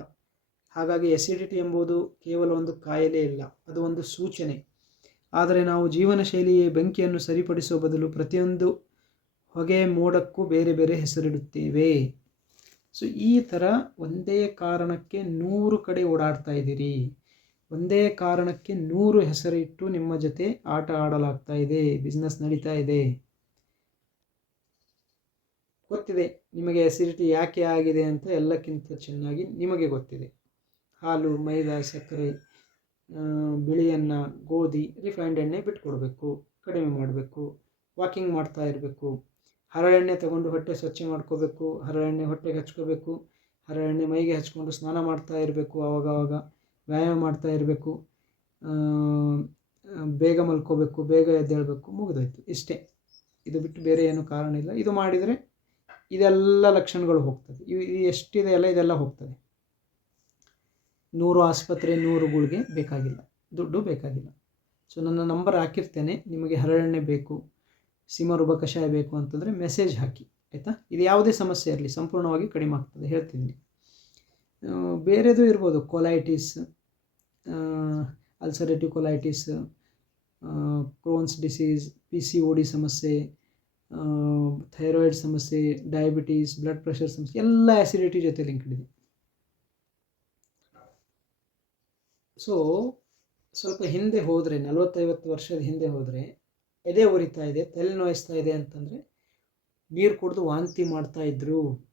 ಹಾಗಾಗಿ ಎಸಿಡಿಟಿ ಎಂಬುದು ಕೇವಲ ಒಂದು ಕಾಯಿಲೆ ಇಲ್ಲ ಅದು ಒಂದು ಸೂಚನೆ. ಆದರೆ ನಾವು ಜೀವನ ಶೈಲಿಯೇ ಬೆಂಕಿಯನ್ನು ಸರಿಪಡಿಸುವ ಬದಲು ಪ್ರತಿಯೊಂದು ಹೊಗೆ ಮೋಡಕ್ಕೂ ಬೇರೆ ಬೇರೆ ಹೆಸರಿಡುತ್ತೇವೆ. ಸೊ ಈ ಥರ ಒಂದೇ ಕಾರಣಕ್ಕೆ ನೂರು ಕಡೆ ಓಡಾಡ್ತಾ ಇದ್ದೀರಿ. ಒಂದೇ ಕಾರಣಕ್ಕೆ ನೂರು ಹೆಸರಿಟ್ಟು ನಿಮ್ಮ ಜೊತೆ ಆಟ ಆಡಲಾಗ್ತಾ ಇದೆ ಬಿಸ್ನೆಸ್ ನಡೀತಾ ಇದೆ. ಗೊತ್ತಿದೆ ನಿಮಗೆ ಅಸಿಡಿಟಿ ಯಾಕೆ ಆಗಿದೆ ಅಂತ ಎಲ್ಲಕ್ಕಿಂತ ಚೆನ್ನಾಗಿ ನಿಮಗೆ ಗೊತ್ತಿದೆ. ಹಾಲು, ಮೈದಾ, ಸಕ್ಕರೆ ಆ, ಬಿಳಿ ಅನ್ನ ಗೋಧಿ ರಿಫೈನ್ಡ್ ಎಣ್ಣೆ ಬಿಟ್ಕೊಡ್ಬೇಕು ಕಡಿಮೆ ಮಾಡಬೇಕು ವಾಕಿಂಗ್ ಮಾಡ್ತಾ ಇರಬೇಕು. ಹರಳೆಣ್ಣೆ ತಗೊಂಡು ಹೊಟ್ಟೆ ಸ್ವಚ್ಛ ಮಾಡ್ಕೋಬೇಕು ಹರಳೆಣ್ಣೆ ಹೊಟ್ಟೆಗೆ ಹಚ್ಕೋಬೇಕು ಹರಳೆಣ್ಣೆ ಮೈಗೆ ಹಚ್ಕೊಂಡು ಸ್ನಾನ ಮಾಡ್ತಾ ಇರಬೇಕು ಆವಾಗವಾಗ ವ್ಯಾಯಾಮ ಮಾಡ್ತಾ ಇರಬೇಕು. ಬೇಗ ಮಲ್ಕೋಬೇಕು ಬೇಗ ಎದ್ದೇಳಬೇಕು ಮುಗಿದೋಯ್ತು ಇಷ್ಟೇ. ಇದು ಬಿಟ್ಟು ಬೇರೆ ಏನು ಕಾರಣ ಇಲ್ಲ. ಇದು ಮಾಡಿದರೆ ಇದೆಲ್ಲ ಲಕ್ಷಣಗಳು ಹೋಗ್ತದೆ. ಇವು ಎಷ್ಟಿದೆ ಎಲ್ಲ ಇದೆಲ್ಲ ಹೋಗ್ತದೆ. ನೂರು ಆಸ್ಪತ್ರೆ, ನೂರು ಗುಳಿಗೆ ಬೇಕಾಗಿಲ್ಲ. ದುಡ್ಡು ಬೇಕಾಗಿಲ್ಲ. ಸೊ ನನ್ನ ನಂಬರ್ ಹಾಕಿರ್ತೇನೆ. ನಿಮಗೆ ಹರಳೆಣ್ಣೆ ಬೇಕು ಸಿಮರುಬ ಕಷಾಯ ಬೇಕು ಅಂತಂದರೆ ಮೆಸೇಜ್ ಹಾಕಿ, ಆಯಿತಾ? ಇದು ಯಾವುದೇ ಸಮಸ್ಯೆ ಇರಲಿ, ಸಂಪೂರ್ಣವಾಗಿ ಕಡಿಮೆ ಆಗ್ತದೆ ಹೇಳ್ತಿದ್ದೀನಿ ಬೇರೆದು ಇರ್ಬೋದು colitis ulcerative colitis Crohn's disease P C O D ಸಮಸ್ಯೆ ಥೈರಾಯ್ಡ್ ಸಮಸ್ಯೆ ಡಯಾಬಿಟೀಸ್ ಬ್ಲಡ್ ಪ್ರೆಷರ್ ಸಮಸ್ಯೆ, ಎಲ್ಲ ಆ್ಯಸಿಡಿಟಿ ಜೊತೆ ಲಿಂಕ್ ಇದೆ. ಸೊ ಸ್ವಲ್ಪ ಹಿಂದೆ ಹೋದರೆ, ನಲವತ್ತೈವತ್ತು ವರ್ಷದ ಹಿಂದೆ ಹೋದರೆ, ಎದೆ ಉರಿತಾ ಇದೆ, ತಲೆ ನೋಯಿಸ್ತಾ ಇದೆ ಅಂತಂದರೆ, ನೀರು ಕುಡಿದು ವಾಂತಿ ಮಾಡ್ತಾ ಇದ್ರು,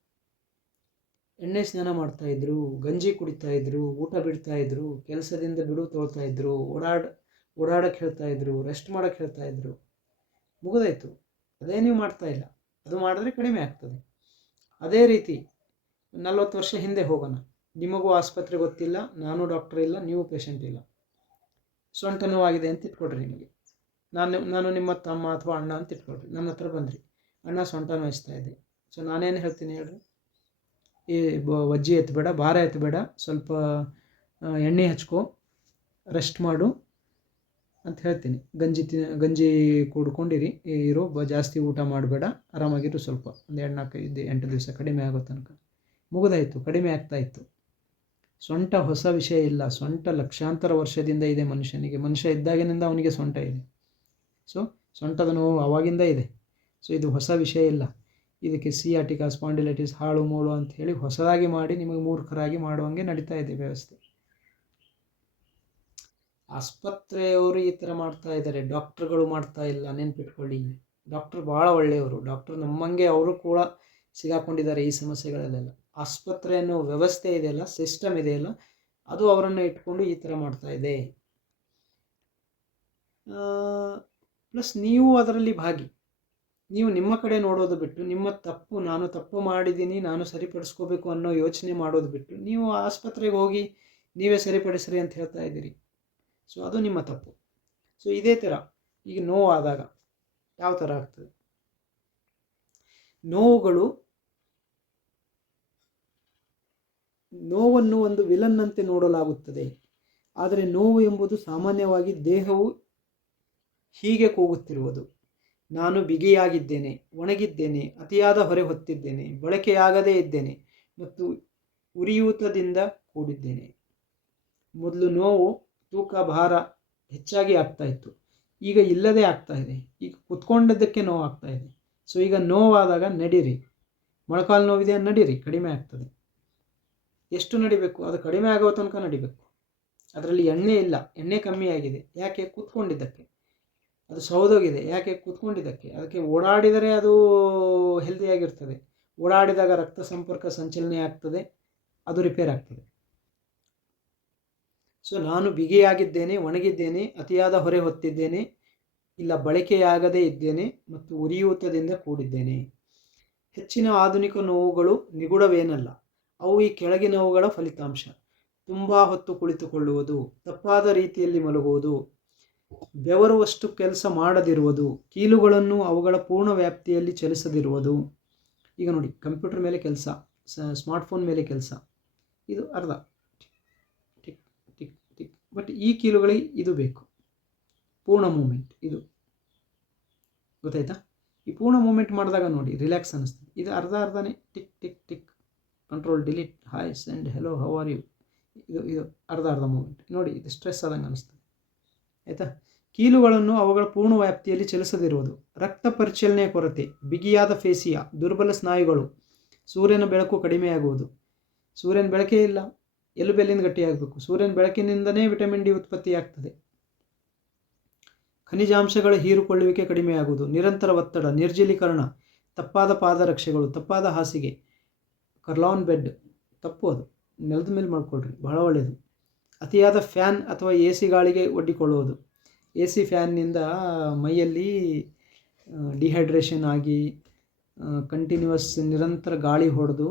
ಎಣ್ಣೆ ಸ್ನಾನ ಮಾಡ್ತಾ ಇದ್ರು, ಗಂಜಿ ಕುಡಿತಾ ಇದ್ರು, ಊಟ ಬಿಡ್ತಾ ಇದ್ರು, ಕೆಲಸದಿಂದ ಬಿಡು ತೊಳ್ತಾಯಿದ್ರು ಓಡಾಡ ಓಡಾಡಕ್ಕೆ ಹೇಳ್ತಾ ಇದ್ರು ರೆಸ್ಟ್ ಮಾಡಕ್ಕೆ ಹೇಳ್ತಾ ಇದ್ರು, ಮುಗಿದಾಯ್ತು. ಅದೇ ನೀವು ಮಾಡ್ತಾ ಇಲ್ಲ. ಅದು ಮಾಡಿದ್ರೆ ಕಡಿಮೆ ಆಗ್ತದೆ. ಅದೇ ರೀತಿ, ನಲ್ವತ್ತು ವರ್ಷ ಹಿಂದೆ ಹೋಗೋಣ. ನಿಮಗೂ ಆಸ್ಪತ್ರೆ ಗೊತ್ತಿಲ್ಲ, ನಾನು ಡಾಕ್ಟರ್ ಇಲ್ಲ, ನೀವು ಪೇಷಂಟ್ ಇಲ್ಲ. ಸೊಂಟ ನೋವಾಗಿದೆ ಅಂತ ಇಟ್ಕೊಡ್ರಿ ನಿಮಗೆ. ನಾನು ನಾನು ನಿಮ್ಮ ತಮ್ಮ ಅಥವಾ ಅಣ್ಣ ಅಂತ ಇಟ್ಕೊಳ್ರಿ ನನ್ನ ಹತ್ರ ಬಂದ್ರಿ. ಅಣ್ಣ ಸೊಂಟ ನೋಯಿಸ್ತಾ ಇದೆ. ಸೊ ನಾನೇನು ಹೇಳ್ತೀನಿ ಹೇಳ್ರಿ? ಈ ವಜ್ಜಿ ಎತ್ತಬೇಡ ಭಾರ ಎತ್ತಬೇಡ ಸ್ವಲ್ಪ ಎಣ್ಣೆ ಹಚ್ಕೊ ರೆಸ್ಟ್ ಮಾಡು ಅಂತ ಹೇಳ್ತೀನಿ. ಗಂಜಿ ತಿನ್ ಗಂಜಿ ಕುಡ್ಕೊಂಡಿರಿ. ಇರೋ, ಬ, ಜಾಸ್ತಿ ಊಟ ಮಾಡಬೇಡ. ಆರಾಮಾಗಿರು ಸ್ವಲ್ಪ. ಒಂದು ಎರಡು ನಾಲ್ಕು ಐದು ಎಂಟು ದಿವಸ ಕಡಿಮೆ ಆಗೋ ತನಕ. ಮುಗಿದಾಯಿತು, ಕಡಿಮೆ ಆಗ್ತಾ ಇತ್ತು. ಸೊಂಟ ಹೊಸ ವಿಷಯ ಇಲ್ಲ, ಸೊಂಟ ಲಕ್ಷಾಂತರ ವರ್ಷದಿಂದ ಇದೆ ಮನುಷ್ಯನಿಗೆ. ಮನುಷ್ಯ ಇದ್ದಾಗಿನಿಂದ ಅವನಿಗೆ ಸೊಂಟ ಇದೆ. ಸೊ ಸೊಂಟದ ನೋವು ಅವಾಗಿಂದ ಇದೆ. ಸೊ ಇದು ಹೊಸ ವಿಷಯ ಇಲ್ಲ. ಇದಕ್ಕೆ ಸಿಯಾಟಿಕ, ಸ್ಪಾಂಡಿಲೈಟಿಸ್, ಹಾಳು, ಮೂಳು ಅಂತ ಹೇಳಿ ಹೊಸದಾಗಿ ಮಾಡಿ ನಿಮಗೆ ಮೂರ್ಖರಾಗಿ ಮಾಡುವಂಗೆ ನಡೀತಾ ಇದೆ ವ್ಯವಸ್ಥೆ. ಆಸ್ಪತ್ರೆಯವರು ಈ ಥರ ಮಾಡ್ತಾ ಇದ್ದಾರೆ. ಡಾಕ್ಟ್ರುಗಳು ಮಾಡ್ತಾ ಇಲ್ಲ. ನೆನ್ಪಿಟ್ಕೊಳ್ಳಿ. ಡಾಕ್ಟರ್ ಭಾಳ ಒಳ್ಳೆಯವರು. ಡಾಕ್ಟರ್ ನಮ್ಮಂಗೆ ಅವರು ಕೂಡ ಸಿಗಾಕೊಂಡಿದ್ದಾರೆ ಈ ಸಮಸ್ಯೆಗಳಲ್ಲೆಲ್ಲ. ಆಸ್ಪತ್ರೆ ಅನ್ನೋ ವ್ಯವಸ್ಥೆ ಇದೆಯಲ್ಲ, ಸಿಸ್ಟಮ್ ಇದೆಯಲ್ಲ, ಅದು ಅವರನ್ನು ಇಟ್ಕೊಂಡು ಈ ಥರ ಮಾಡ್ತಾ ಇದೆ. ಪ್ಲಸ್ ನೀವು ಅದರಲ್ಲಿ ಭಾಗಿ. ನೀವು ನಿಮ್ಮ ಕಡೆ ನೋಡೋದು ಬಿಟ್ಟು, ನಿಮ್ಮ ತಪ್ಪು, ನಾನು ತಪ್ಪು ಮಾಡಿದ್ದೀನಿ, ನಾನು ಸರಿಪಡಿಸ್ಕೋಬೇಕು ಅನ್ನೋ ಯೋಚನೆ ಮಾಡೋದು ಬಿಟ್ಟು, ನೀವು ಆಸ್ಪತ್ರೆಗೆ ಹೋಗಿ ನೀವೇ ಸರಿಪಡಿಸ್ರಿ ಅಂತ ಹೇಳ್ತಾ ಇದ್ದೀರಿ. ಸೊ, ಅದು ನಿಮ್ಮ ತಪ್ಪು. ಸೊ, ಇದೇ ಥರ. ಈಗ ನೋವಾದಾಗ ಯಾವ ಥರ ಆಗ್ತದೆ? ನೋವುಗಳು ನೋವನ್ನು ಒಂದು ವಿಲನ್ನಂತೆ ನೋಡಲಾಗುತ್ತದೆ. ಆದರೆ ನೋವು ಎಂಬುದು ಸಾಮಾನ್ಯವಾಗಿ ದೇಹವು ಹೀಗೆ ಕೂಗುತ್ತಿರುವುದು. ನಾನು ಬಿಗಿಯಾಗಿದ್ದೇನೆ, ಒಣಗಿದ್ದೇನೆ, ಅತಿಯಾದ ಹೊರೆ ಹೊತ್ತಿದ್ದೇನೆ, ಬಳಕೆಯಾಗದೇ ಇದ್ದೇನೆ ಮತ್ತು ಉರಿಯೂತದಿಂದ ಕೂಡಿದ್ದೇನೆ. ಮೊದಲು ನೋವು ತೂಕ, ಭಾರ ಹೆಚ್ಚಾಗಿ ಆಗ್ತಾ ಇತ್ತು. ಈಗ ಇಲ್ಲದೇ ಆಗ್ತಾ ಇದೆ. ಈಗ ಕುತ್ಕೊಂಡಿದ್ದಕ್ಕೆ ನೋವು ಆಗ್ತಾ ಇದೆ. ಸೊ, ಈಗ ನೋವಾದಾಗ ನಡೀರಿ. ಮೊಳಕಾಲು ನೋವಿದೆ, ನಡೀರಿ. ಕಡಿಮೆ ಆಗ್ತದೆ. ಎಷ್ಟು ನಡಿಬೇಕು? ಅದು ಕಡಿಮೆ ಆಗೋ ತನಕ ನಡಿಬೇಕು. ಅದರಲ್ಲಿ ಎಣ್ಣೆ ಇಲ್ಲ. ಎಣ್ಣೆ ಕಮ್ಮಿ ಆಗಿದೆ. ಯಾಕೆ ಕೂತ್ಕೊಂಡಿದ್ದಕ್ಕೆ? ಅದು ಸೌದೋಗಿದೆ. ಯಾಕೆ ಕೂತ್ಕೊಂಡಿದ್ದಕ್ಕೆ? ಅದಕ್ಕೆ ಓಡಾಡಿದರೆ ಅದು ಹೆಲ್ದಿಯಾಗಿರ್ತದೆ ಓಡಾಡಿದಾಗ ರಕ್ತ ಸಂಪರ್ಕ ಸಂಚಲನೆ ಆಗ್ತದೆ. ಅದು ರಿಪೇರ್ ಆಗ್ತದೆ. ಸೊ ನಾನು ಬಿಗಿಯಾಗಿದ್ದೇನೆ, ಒಣಗಿದ್ದೇನೆ, ಅತಿಯಾದ ಹೊರೆ ಹೊತ್ತಿದ್ದೇನೆ, ಇಲ್ಲ ಬಳಕೆಯಾಗದೇ ಇದ್ದೇನೆ ಮತ್ತು ಉರಿಯೂತದಿಂದ ಕೂಡಿದ್ದೇನೆ. ಹೆಚ್ಚಿನ ಆಧುನಿಕ ನೋವುಗಳು ನಿಗೂಢವೇನಲ್ಲ. ಅವು ಈ ಕೆಳಗಿನವುಗಳ ಫಲಿತಾಂಶ. ತುಂಬ ಹೊತ್ತು ಕುಳಿತುಕೊಳ್ಳುವುದು, ತಪ್ಪಾದ ರೀತಿಯಲ್ಲಿ ಮಲಗುವುದು, ಬೆವರುವಷ್ಟು ಕೆಲಸ ಮಾಡದಿರುವುದು, ಕೀಲುಗಳನ್ನು ಅವುಗಳ ಪೂರ್ಣ ವ್ಯಾಪ್ತಿಯಲ್ಲಿ ಚಲಿಸದಿರುವುದು. ಈಗ ನೋಡಿ, ಕಂಪ್ಯೂಟರ್ ಮೇಲೆ ಕೆಲಸ ಸ್ಮಾರ್ಟ್ಫೋನ್ ಮೇಲೆ ಕೆಲಸ. ಇದು ಅರ್ಧ. Tick tick tick. ಬಟ್ ಈ ಕೀಲುಗಳಿಗೆ ಇದು ಬೇಕು. ಪೂರ್ಣ ಮೂಮೆಂಟ್, ಇದು. ಗೊತ್ತಾಯ್ತಾ? ಈ ಪೂರ್ಣ ಮೂಮೆಂಟ್ ಮಾಡಿದಾಗ ನೋಡಿ, ರಿಲ್ಯಾಕ್ಸ್ ಅನ್ನಿಸ್ತದೆ. ಇದು ಅರ್ಧ ಅರ್ಧನೇ, tick tick tick. Control delete hi send hello how are you ಇದು ಇದು ಅರ್ಧ ಅರ್ಧ ಮೂಮೆಂಟ್ ನೋಡಿ, ಇದು ಸ್ಟ್ರೆಸ್ ಆದಂಗೆ ಅನಿಸ್ತದೆ. ಆಯಿತಾ? ಕೀಲುಗಳನ್ನು ಅವುಗಳ ಪೂರ್ಣ ವ್ಯಾಪ್ತಿಯಲ್ಲಿ ಚಲಿಸದಿರುವುದು. ರಕ್ತ ಪರಿಚಲನೆಯ ಕೊರತೆ, ಬಿಗಿಯಾದ ಫೇಸಿಯ, ದುರ್ಬಲ ಸ್ನಾಯುಗಳು, ಸೂರ್ಯನ ಬೆಳಕು ಕಡಿಮೆಯಾಗುವುದು. ಸೂರ್ಯನ ಬೆಳಕೇ ಇಲ್ಲ ಎಲುಬೆಲ್ಲಿಂದ ಗಟ್ಟಿಯಾಗಬೇಕು? ಸೂರ್ಯನ ಬೆಳಕಿನಿಂದನೇ ವಿಟಮಿನ್ ಡಿ ಉತ್ಪತ್ತಿಯಾಗ್ತದೆ. ಖನಿಜಾಂಶಗಳ ಹೀರಿಕೊಳ್ಳುವಿಕೆ ಕಡಿಮೆಯಾಗುವುದು. ನಿರಂತರ ಒತ್ತಡ, ನಿರ್ಜಲೀಕರಣ, ತಪ್ಪಾದ ಪಾದರಕ್ಷೆಗಳು, ತಪ್ಪಾದ ಹಾಸಿಗೆ ಕರ್ಲಾನ್ ಬೆಡ್. ತಪ್ಪು ಅದು. ನೆಲದ ಮೇಲೆ ಮಾಡ್ಕೊಳ್ರಿ. ಬಹಳ ಒಳ್ಳೆಯದು ಅತಿಯಾದ ಫ್ಯಾನ್ ಅಥವಾ ಎ ಸಿ ಗಾಳಿಗೆ ಒಡ್ಡಿಕೊಳ್ಳುವುದು. ಎ ಸಿ ಫ್ಯಾನ್ನಿಂದ ಮೈಯಲ್ಲಿ ಡಿಹೈಡ್ರೇಷನ್ ಆಗಿ ಕಂಟಿನ್ಯೂಸ್ ನಿರಂತರ ಗಾಳಿ ಹೊಡೆದು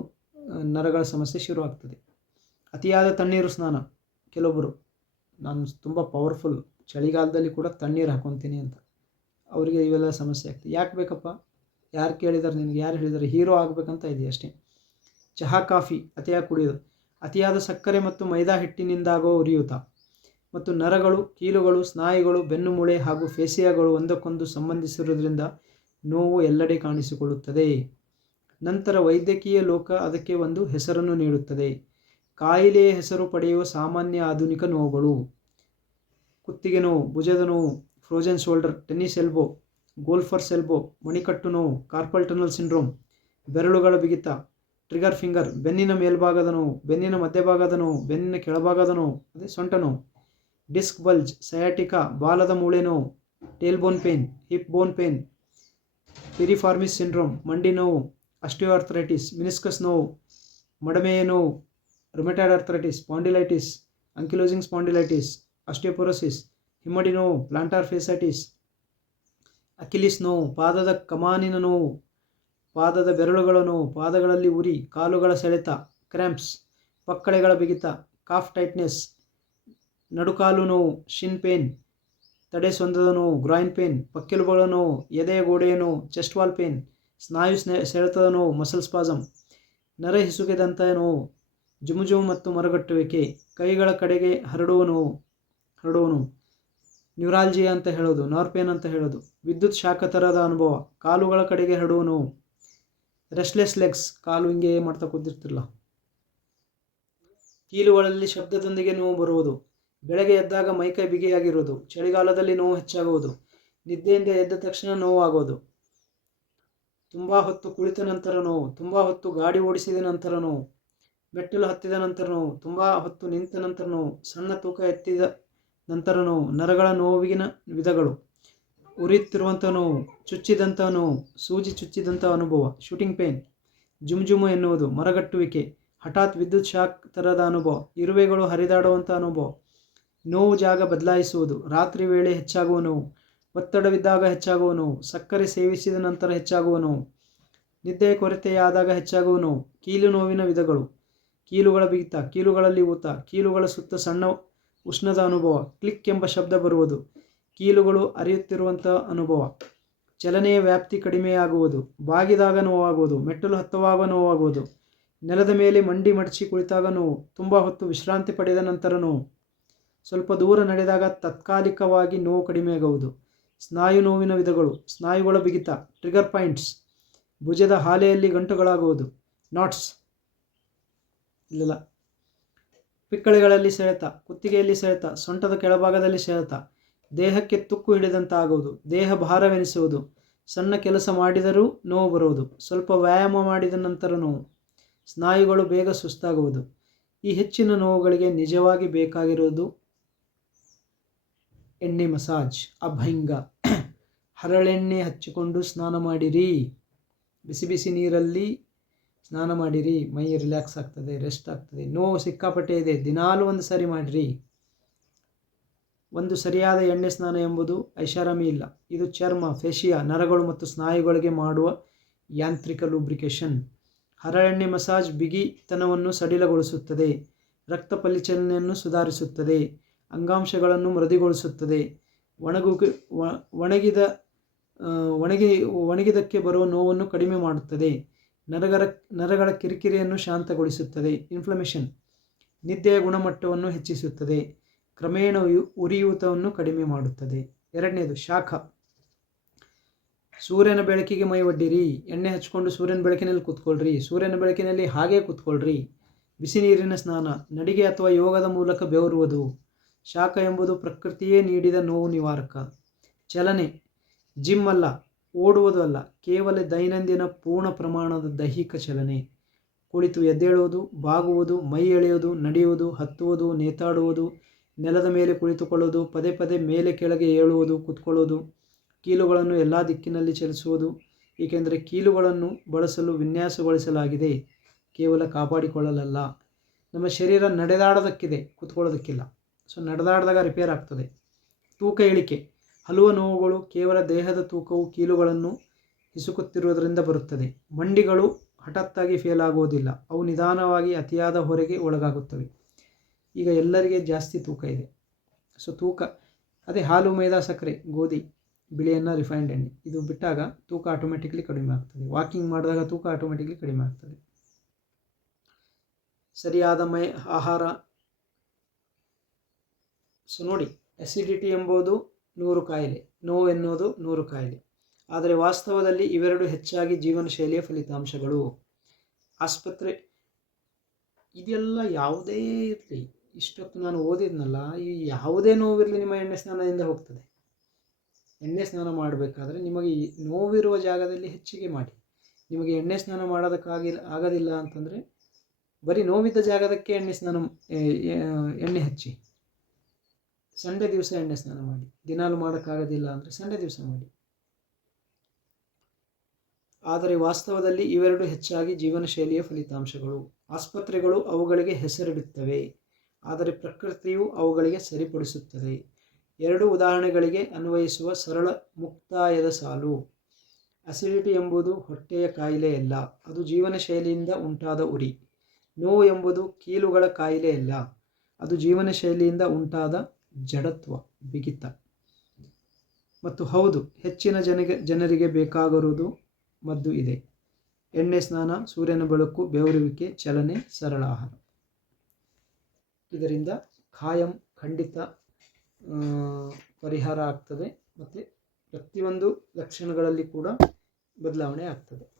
ನರಗಳ ಸಮಸ್ಯೆ ಶುರುವಾಗ್ತದೆ ಅತಿಯಾದ ತಣ್ಣೀರು ಸ್ನಾನ. ಕೆಲವೊಬ್ಬರು ನಾನು ತುಂಬ ಪವರ್ಫುಲ್ ಚಳಿಗಾಲದಲ್ಲಿ ಕೂಡ ತಣ್ಣೀರು ಹಾಕೊತೀನಿ ಅಂತ. ಅವರಿಗೆ ಇವೆಲ್ಲ ಸಮಸ್ಯೆ ಆಗ್ತದೆ. ಯಾಕೆ ಬೇಕಪ್ಪ? ಯಾರು ಕೇಳಿದಾರೆ? ನಿನಗೆ ಯಾರು ಹೇಳಿದ್ದಾರೆ ಹೀರೋ ಆಗಬೇಕಂತ ಇದೆಯಾ ಅಷ್ಟೇ. ಚಹಾ ಕಾಫಿ ಅತಿಯಾಗಿ ಕುಡಿಯೋದು. ಅತಿಯಾದ ಸಕ್ಕರೆ ಮತ್ತು ಮೈದಾ ಹಿಟ್ಟಿನಿಂದಾಗುವ ಉರಿಯೂತ. ಮತ್ತು ನರಗಳು, ಕೀಲುಗಳು, ಸ್ನಾಯುಗಳು, ಬೆನ್ನುಮೂಳೆ ಹಾಗೂ ಫೇಸಿಯಾಗಳು ಒಂದಕ್ಕೊಂದು ಸಂಬಂಧಿಸಿರುವುದರಿಂದ ನೋವು ಎಲ್ಲೆಡೆ ಕಾಣಿಸಿಕೊಳ್ಳುತ್ತದೆ. ನಂತರ ವೈದ್ಯಕೀಯ ಲೋಕ ಅದಕ್ಕೆ ಒಂದು ಹೆಸರನ್ನು ನೀಡುತ್ತದೆ. ಕಾಯಿಲೆಯ ಹೆಸರು ಪಡೆಯುವ ಸಾಮಾನ್ಯ ಆಧುನಿಕ ನೋವುಗಳು. ಕುತ್ತಿಗೆ ನೋವು, ಭುಜದ ನೋವು frozen shoulder tennis elbow golfer's elbow ಮಣಿಕಟ್ಟು ನೋವು ಕಾರ್ಪಲ್ ಟನಲ್ ಸಿಂಡ್ರೋಮ್ ಬೆರಳುಗಳ ಬಿಗಿತ ಟ್ರಿಗರ್ ಫಿಂಗರ್ ಬೆನ್ನಿನ ಮೇಲ್ಭಾಗದ ನೋವು, ಬೆನ್ನಿನ ಮಧ್ಯಭಾಗದ ನೋವು, ಬೆನ್ನಿನ ಕೆಳಭಾಗದ ನೋವು, ಅದೇ ಸೊಂಟ ನೋವು. ಡಿಸ್ಕ್ ಬಲ್ಜ್ ಸಯಾಟಿಕಾ ಬಾಲದ ಮೂಳೆ ನೋವು tail bone pain hip bone pain piriformis syndrome ಮಂಡಿ ನೋವು ಅಸ್ಟಿಯೋಆರ್ಥರೈಟಿಸ್ ಮಿನಿಸ್ಕಸ್ ನೋವು, ಮಡಮೆಯ ನೋವು rheumatoid arthritis spondylitis ankylosing spondylitis osteoporosis ಹಿಮ್ಮಡಿ ನೋವು ಪ್ಲಾಂಟಾರ್ ಫೇಸೈಟಿಸ್ ಅಕಿಲಿಸ್ ನೋವು, ಪಾದದ ಕಮಾನಿನ ನೋವು ಪಾದದ ಬೆರಳುಗಳ ನೋವು ಪಾದಗಳಲ್ಲಿ ಉರಿ, ಕಾಲುಗಳ ಸೆಳೆತ, ಕ್ರ್ಯಾಂಪ್ಸ್ ಪಕ್ಕಳೆಗಳ ಬಿಗಿತ, ಕಾಫ್ ಟೈಟ್ನೆಸ್, ನಡುಕಾಲು ನೋವು, ಶಿನ್ ಪೇನ್, ತಡೆ ಸೊಂದದ ನೋವು, ಗ್ರಾಯಿನ್ ಪೇನ್, ಪಕ್ಕೆಲುಬುಗಳ ನೋವು ಎದೆಯ ಗೋಡೆಯ ನೋವು, ಚೆಸ್ಟ್ ವಾಲ್ ಪೇನ್, ಸ್ನಾಯು ಸ್ನೆ, ಸೆಳೆತದ ನೋವು, ಮಸಲ್ ಸ್ಪಾಸಮ್, ನರ ನೋವು ಜುಮುಜುಮು ಮತ್ತು ಮರಗಟ್ಟುವಿಕೆ, ಕೈಗಳ ಕಡೆಗೆ ಹರಡುವ ನೋವು ಹರಡುವ ನೋವು, ನ್ಯೂರಾಲ್ಜಿಯಾ ಅಂತ ಹೇಳೋದು, ನಾರ್ಪೇನ್ ಪೇನ್ ಅಂತ ಹೇಳೋದು, ವಿದ್ಯುತ್ ಶಾಖ ಅನುಭವ, ಕಾಲುಗಳ ಕಡೆಗೆ ಹರಡುವ ನೋವು ರೆಸ್ಟ್ಲೆಸ್ ಲೆಗ್ಸ್ ಕಾಲು ಹಿಂಗೆ ಮಾಡ್ತಾ ಕೂತಿರ್ತಿರಲ್ಲ. ಕೀಲುಗಳಲ್ಲಿ ಶಬ್ದದೊಂದಿಗೆ ನೋವು ಬರುವುದು. ಬೆಳಗ್ಗೆ ಎದ್ದಾಗ ಮೈಕೈ ಬಿಗಿಯಾಗಿರುವುದು. ಚಳಿಗಾಲದಲ್ಲಿ ನೋವು ಹೆಚ್ಚಾಗುವುದು. ನಿದ್ದೆಯಿಂದ ಎದ್ದ ತಕ್ಷಣ ನೋವಾಗೋದು. ತುಂಬ ಹೊತ್ತು ಕುಳಿತ ನಂತರ ನೋವು. ತುಂಬ ಹೊತ್ತು ಗಾಡಿ ಓಡಿಸಿದ ನಂತರ ನೋವು. ಮೆಟ್ಟಿಲು ಹತ್ತಿದ ನಂತರ ನೋವು. ತುಂಬ ಹೊತ್ತು ನಿಂತ ನಂತರ ನೋವು. ಸಣ್ಣ ತೂಕ ಎತ್ತಿದ ನಂತರ ನೋವು. ನರಗಳ ನೋವಿನ ವಿಧಗಳು. ಉರಿಯುತ್ತಿರುವಂಥ ನೋವು ಚುಚ್ಚಿದಂಥ ನೋವು ಸೂಜಿ ಚುಚ್ಚಿದಂಥ ಅನುಭವ ಶೂಟಿಂಗ್ ಪೇನ್ ಜುಮ್ಜುಮು ಎನ್ನುವುದು, ಮರಗಟ್ಟುವಿಕೆ, ಹಠಾತ್ ವಿದ್ಯುತ್ ಶಾಕ್ ಥರದ ಅನುಭವ, ಇರುವೆಗಳು ಹರಿದಾಡುವಂಥ ಅನುಭವ, ನೋವು ಜಾಗ ಬದಲಾಯಿಸುವುದು, ರಾತ್ರಿ ವೇಳೆ ಹೆಚ್ಚಾಗುವ ನೋವು ಒತ್ತಡವಿದ್ದಾಗ ಹೆಚ್ಚಾಗುವ ನೋವು ಸಕ್ಕರೆ ಸೇವಿಸಿದ ನಂತರ ಹೆಚ್ಚಾಗುವ ನೋವು ನಿದ್ದೆಯ ಕೊರತೆಯಾದಾಗ ಹೆಚ್ಚಾಗುವ ನೋವು ಕೀಲು ನೋವಿನ ವಿಧಗಳು, ಕೀಲುಗಳ ಬಿಗಿತ, ಕೀಲುಗಳಲ್ಲಿ ಊತ, ಕೀಲುಗಳ ಸುತ್ತ ಸಣ್ಣ ಉಷ್ಣದ ಅನುಭವ, ಕ್ಲಿಕ್ ಎಂಬ ಶಬ್ದ ಬರುವುದು ಕೀಲುಗಳು ಅರಿಯುತ್ತಿರುವಂಥ ಅನುಭವ. ಚಲನೆಯ ವ್ಯಾಪ್ತಿ ಕಡಿಮೆಯಾಗುವುದು, ಬಾಗಿದಾಗ ನೋವಾಗುವುದು, ಮೆಟ್ಟಲು ಹತ್ತುವಾಗ ನೋವಾಗುವುದು, ನೆಲದ ಮೇಲೆ ಮಂಡಿ ಮಡಚಿ ಕುಳಿತಾಗ ನೋವು, ತುಂಬ ಹೊತ್ತು ವಿಶ್ರಾಂತಿ ಪಡೆದ ನಂತರ ನೋವು. ಸ್ವಲ್ಪ ದೂರ ನಡೆದಾಗ ತಾತ್ಕಾಲಿಕವಾಗಿ ನೋವು ಕಡಿಮೆಯಾಗುವುದು. ಸ್ನಾಯು ನೋವಿನ ವಿಧಗಳು, ಸ್ನಾಯುಗಳ ಬಿಗಿತ ಟ್ರಿಗರ್ ಪಾಯಿಂಟ್ಸ್ ಭುಜದ ಹಾಲೆಯಲ್ಲಿ ಗಂಟುಗಳಾಗುವುದು ನಾಟ್ಸ್ ಇಲ್ಲಲ್ಲ. ಪಿಕ್ಕಳೆಗಳಲ್ಲಿ ಸೆಳೆತ, ಕುತ್ತಿಗೆಯಲ್ಲಿ ಸೆಳೆತ, ಸೊಂಟದ ಕೆಳಭಾಗದಲ್ಲಿ ಸೆಳೆತ ದೇಹಕ್ಕೆ ತುಕ್ಕು ಹಿಡಿದಂತಾಗುವುದು, ದೇಹ ಭಾರವೆನಿಸುವುದು. ಸಣ್ಣ ಕೆಲಸ ಮಾಡಿದರೂ ನೋವು ಬರುವುದು, ಸ್ವಲ್ಪ ವ್ಯಾಯಾಮ ಮಾಡಿದ ನಂತರ ನೋವು. ಸ್ನಾಯುಗಳು ಬೇಗ ಸುಸ್ತಾಗುವುದು. ಈ ಹೆಚ್ಚಿನ ನೋವುಗಳಿಗೆ ನಿಜವಾಗಿ ಬೇಕಾಗಿರುವುದು ಎಣ್ಣೆ ಮಸಾಜ್ ಅಭಯಂಗ ಹರಳೆಣ್ಣೆ ಹಚ್ಚಿಕೊಂಡು ಸ್ನಾನ ಮಾಡಿರಿ. ಬಿಸಿ ಬಿಸಿ ನೀರಲ್ಲಿ ಸ್ನಾನ ಮಾಡಿರಿ. ಮೈ ರಿಲ್ಯಾಕ್ಸ್ ಆಗ್ತದೆ, ರೆಸ್ಟ್ ಆಗ್ತದೆ. ನೋವು ಸಿಕ್ಕಾಪಟ್ಟೆ ಇದೆ. ದಿನಾಲೂ ಒಂದು ಸರಿ ಮಾಡಿರಿ. ಒಂದು ಸರಿಯಾದ ಎಣ್ಣೆ ಸ್ನಾನ ಎಂಬುದು ಐಷಾರಾಮಿ ಇಲ್ಲ. ಇದು ಚರ್ಮ, ಫೇಶಿಯಾ, ನರಗಳು ಮತ್ತು ಸ್ನಾಯುಗಳಿಗೆ ಮಾಡುವ ಯಾಂತ್ರಿಕ ಲೂಬ್ರಿಕೇಶನ್ ಹರಳೆಣ್ಣೆ ಮಸಾಜ್ ಬಿಗಿತನವನ್ನು ಸಡಿಲಗೊಳಿಸುತ್ತದೆ. ರಕ್ತ ಪರಿಚಲನೆಯನ್ನು ಸುಧಾರಿಸುತ್ತದೆ. ಅಂಗಾಂಶಗಳನ್ನು ಮೃದುಗೊಳಿಸುತ್ತದೆ. ಒಣಗು ಒಣಗಿದ ಒಣಗಿ, ಒಣಗಿದಕ್ಕೆ ಬರುವ ನೋವನ್ನು ಕಡಿಮೆ ಮಾಡುತ್ತದೆ. ನರಗಳ ನರಗಳ ಕಿರಿಕಿರಿಯನ್ನು ಶಾಂತಗೊಳಿಸುತ್ತದೆ. ಇನ್ಫ್ಲಮೇಷನ್ ನಿದ್ದೆಯ ಗುಣಮಟ್ಟವನ್ನು ಹೆಚ್ಚಿಸುತ್ತದೆ. ಕ್ರಮೇಣ ಉರಿಯೂತವನ್ನು ಕಡಿಮೆ ಮಾಡುತ್ತದೆ. ಎರಡನೇದು, ಶಾಖ. ಸೂರ್ಯನ ಬೆಳಕಿಗೆ ಮೈ ಒಡ್ಡಿರಿ. ಎಣ್ಣೆ ಹಚ್ಕೊಂಡು ಸೂರ್ಯನ ಬೆಳಕಿನಲ್ಲಿ ಕೂತ್ಕೊಳ್ರಿ. ಸೂರ್ಯನ ಬೆಳಕಿನಲ್ಲಿ ಹಾಗೆ ಕೂತ್ಕೊಳ್ರಿ. ಬಿಸಿ ನೀರಿನ ಸ್ನಾನ, ನಡಿಗೆ ಅಥವಾ ಯೋಗದ ಮೂಲಕ ಬೆವರುವುದು. ಶಾಖ ಎಂಬುದು ಪ್ರಕೃತಿಯೇ ನೀಡಿದ ನೋವು ನಿವಾರಕ. ಚಲನೆ. ಜಿಮ್ ಅಲ್ಲ, ಓಡುವುದು ಅಲ್ಲ, ಕೇವಲ ದೈನಂದಿನ ಪೂರ್ಣ ಪ್ರಮಾಣದ ದೈಹಿಕ ಚಲನೆ. ಕುಳಿತು ಎದ್ದೇಳುವುದು, ಬಾಗುವುದು, ಮೈ ಎಳೆಯುವುದು, ನಡೆಯುವುದು, ಹತ್ತುವುದು, ನೇತಾಡುವುದು ನೆಲದ ಮೇಲೆ ಕುಳಿತುಕೊಳ್ಳುವುದು ಪದೇ ಪದೇ ಮೇಲೆ ಕೆಳಗೆ ಏಳುವುದು ಕೂತ್ಕೊಳ್ಳುವುದು ಕೀಲುಗಳನ್ನು ಎಲ್ಲ ದಿಕ್ಕಿನಲ್ಲಿ ಚಲಿಸುವುದು, ಏಕೆಂದರೆ ಕೀಲುಗಳನ್ನು ಬಳಸಲು ವಿನ್ಯಾಸಗೊಳಿಸಲಾಗಿದೆ, ಕೇವಲ ಕಾಪಾಡಿಕೊಳ್ಳಲಲ್ಲ. ನಮ್ಮ ಶರೀರ ನಡೆದಾಡೋದಕ್ಕಿದೆ, ಕುತ್ಕೊಳ್ಳೋದಕ್ಕಿಲ್ಲ. ಸೊ, ನಡೆದಾಡಿದಾಗ ರಿಪೇರ್ ಆಗ್ತದೆ. ತೂಕ ಇಳಿಕೆ. ಹಲವು ನೋವುಗಳು ಕೇವಲ ದೇಹದ ತೂಕವು ಕೀಲುಗಳನ್ನು ಹಿಸುಕುತ್ತಿರುವುದರಿಂದ ಬರುತ್ತದೆ. ಮಂಡಿಗಳು ಹಠಾತ್ತಾಗಿ ಫೇಲ್ ಆಗುವುದಿಲ್ಲ. ಅವು ನಿಧಾನವಾಗಿ ಅತಿಯಾದ ಹೊರೆಗೆ ಒಳಗಾಗುತ್ತವೆ. ಈಗ ಎಲ್ಲರಿಗೆ ಜಾಸ್ತಿ ತೂಕ ಇದೆ. ಸೊ ತೂಕ, ಅದೇ ಹಾಲು, ಮೈದಾ, ಸಕ್ಕರೆ, ಗೋಧಿ, ಬಿಳಿಯನ್ನು ರಿಫೈನ್ಡ್ ಎಣ್ಣೆ, ಇದು ಬಿಟ್ಟಾಗ ತೂಕ ಆಟೋಮೆಟಿಕ್ಲಿ ಕಡಿಮೆ ಆಗ್ತದೆ. ವಾಕಿಂಗ್ ಮಾಡಿದಾಗ ತೂಕ ಆಟೋಮೆಟಿಕ್ಲಿ ಕಡಿಮೆ ಆಗ್ತದೆ. ಸರಿಯಾದ ಮೈ, ಆಹಾರ. ಸೊ ನೋಡಿ ಎಸಿಡಿಟಿ ಎಂಬುದು ನೂರು ಕಾಯಿಲೆ, ನೋವು ಎನ್ನುವುದು ನೂರು ಕಾಯಿಲೆ. ಆದರೆ ವಾಸ್ತವದಲ್ಲಿ ಇವೆರಡು ಹೆಚ್ಚಾಗಿ ಜೀವನ ಶೈಲಿಯ ಫಲಿತಾಂಶಗಳು. ಆಸ್ಪತ್ರೆ, ಇದೆಲ್ಲ ಯಾವುದೇ ಇರಲಿ. ಇಷ್ಟೊತ್ತು ನಾನು ಓದಿದ್ನಲ್ಲ, ಈ ಯಾವುದೇ ನೋವಿರಲಿ ನಿಮ್ಮ ಎಣ್ಣೆ ಸ್ನಾನದಿಂದ ಹೋಗ್ತದೆ. ಎಣ್ಣೆ ಸ್ನಾನ ಮಾಡಬೇಕಾದ್ರೆ ನಿಮಗೆ ನೋವಿರುವ ಜಾಗದಲ್ಲಿ ಹೆಚ್ಚಿಗೆ ಮಾಡಿ. ನಿಮಗೆ ಎಣ್ಣೆ ಸ್ನಾನ ಮಾಡೋದಕ್ಕಾಗಿಲ್ಲ ಆಗೋದಿಲ್ಲ ಅಂತಂದರೆ ಬರೀ ನೋವಿದ್ದ ಜಾಗದಕ್ಕೆ ಎಣ್ಣೆ ಸ್ನಾನ ಎಣ್ಣೆ ಹಚ್ಚಿ. ಸಂಡೆ ದಿವಸ ಎಣ್ಣೆ ಸ್ನಾನ ಮಾಡಿ. ದಿನಾಲು ಮಾಡೋಕ್ಕಾಗೋದಿಲ್ಲ ಅಂದರೆ ಸಂಡೆ ದಿವಸ ಮಾಡಿ. ಆದರೆ ವಾಸ್ತವದಲ್ಲಿ ಇವೆರಡು ಹೆಚ್ಚಾಗಿ ಜೀವನ ಶೈಲಿಯ ಫಲಿತಾಂಶಗಳು. ಆಸ್ಪತ್ರೆಗಳು ಅವುಗಳಿಗೆ ಹೆಸರಿಡುತ್ತವೆ. ಆದರೆ ಪ್ರಕೃತಿಯು ಅವುಗಳಿಗೆ ಸರಿಪಡಿಸುತ್ತದೆ. ಎರಡು ಉದಾಹರಣೆಗಳಿಗೆ ಅನ್ವಯಿಸುವ ಸರಳ ಮುಕ್ತಾಯದ ಸಾಲು. ಅಸಿಡಿಟಿ ಎಂಬುದು ಹೊಟ್ಟೆಯ ಕಾಯಿಲೆಯಲ್ಲ ಅದು ಜೀವನ ಶೈಲಿಯಿಂದ ಉಂಟಾದ ಉರಿ. ನೋವು ಎಂಬುದು ಕೀಲುಗಳ ಕಾಯಿಲೆಯಲ್ಲ ಅದು ಜೀವನ ಶೈಲಿಯಿಂದ ಉಂಟಾದ ಜಡತ್ವ, ಬಿಗಿತ. ಮತ್ತು ಹೌದು, ಹೆಚ್ಚಿನ ಜನಗೆ, ಜನರಿಗೆ ಬೇಕಾಗಿರುವುದು ಮದ್ದು ಇದೆ. ಎಣ್ಣೆ ಸ್ನಾನ, ಸೂರ್ಯನ ಬೆಳಕು, ಬೆವರುವಿಕೆ, ಚಲನೆ, ಸರಳ ಆಹಾರ. ಇದರಿಂದ ಖಾಯಂ ಖಂಡಿತ ಪರಿಹಾರ ಆಗ್ತದೆ. ಮತ್ತು ಪ್ರತಿಯೊಂದು ಲಕ್ಷಣಗಳಲ್ಲಿ ಕೂಡ ಬದಲಾವಣೆ ಆಗ್ತದೆ.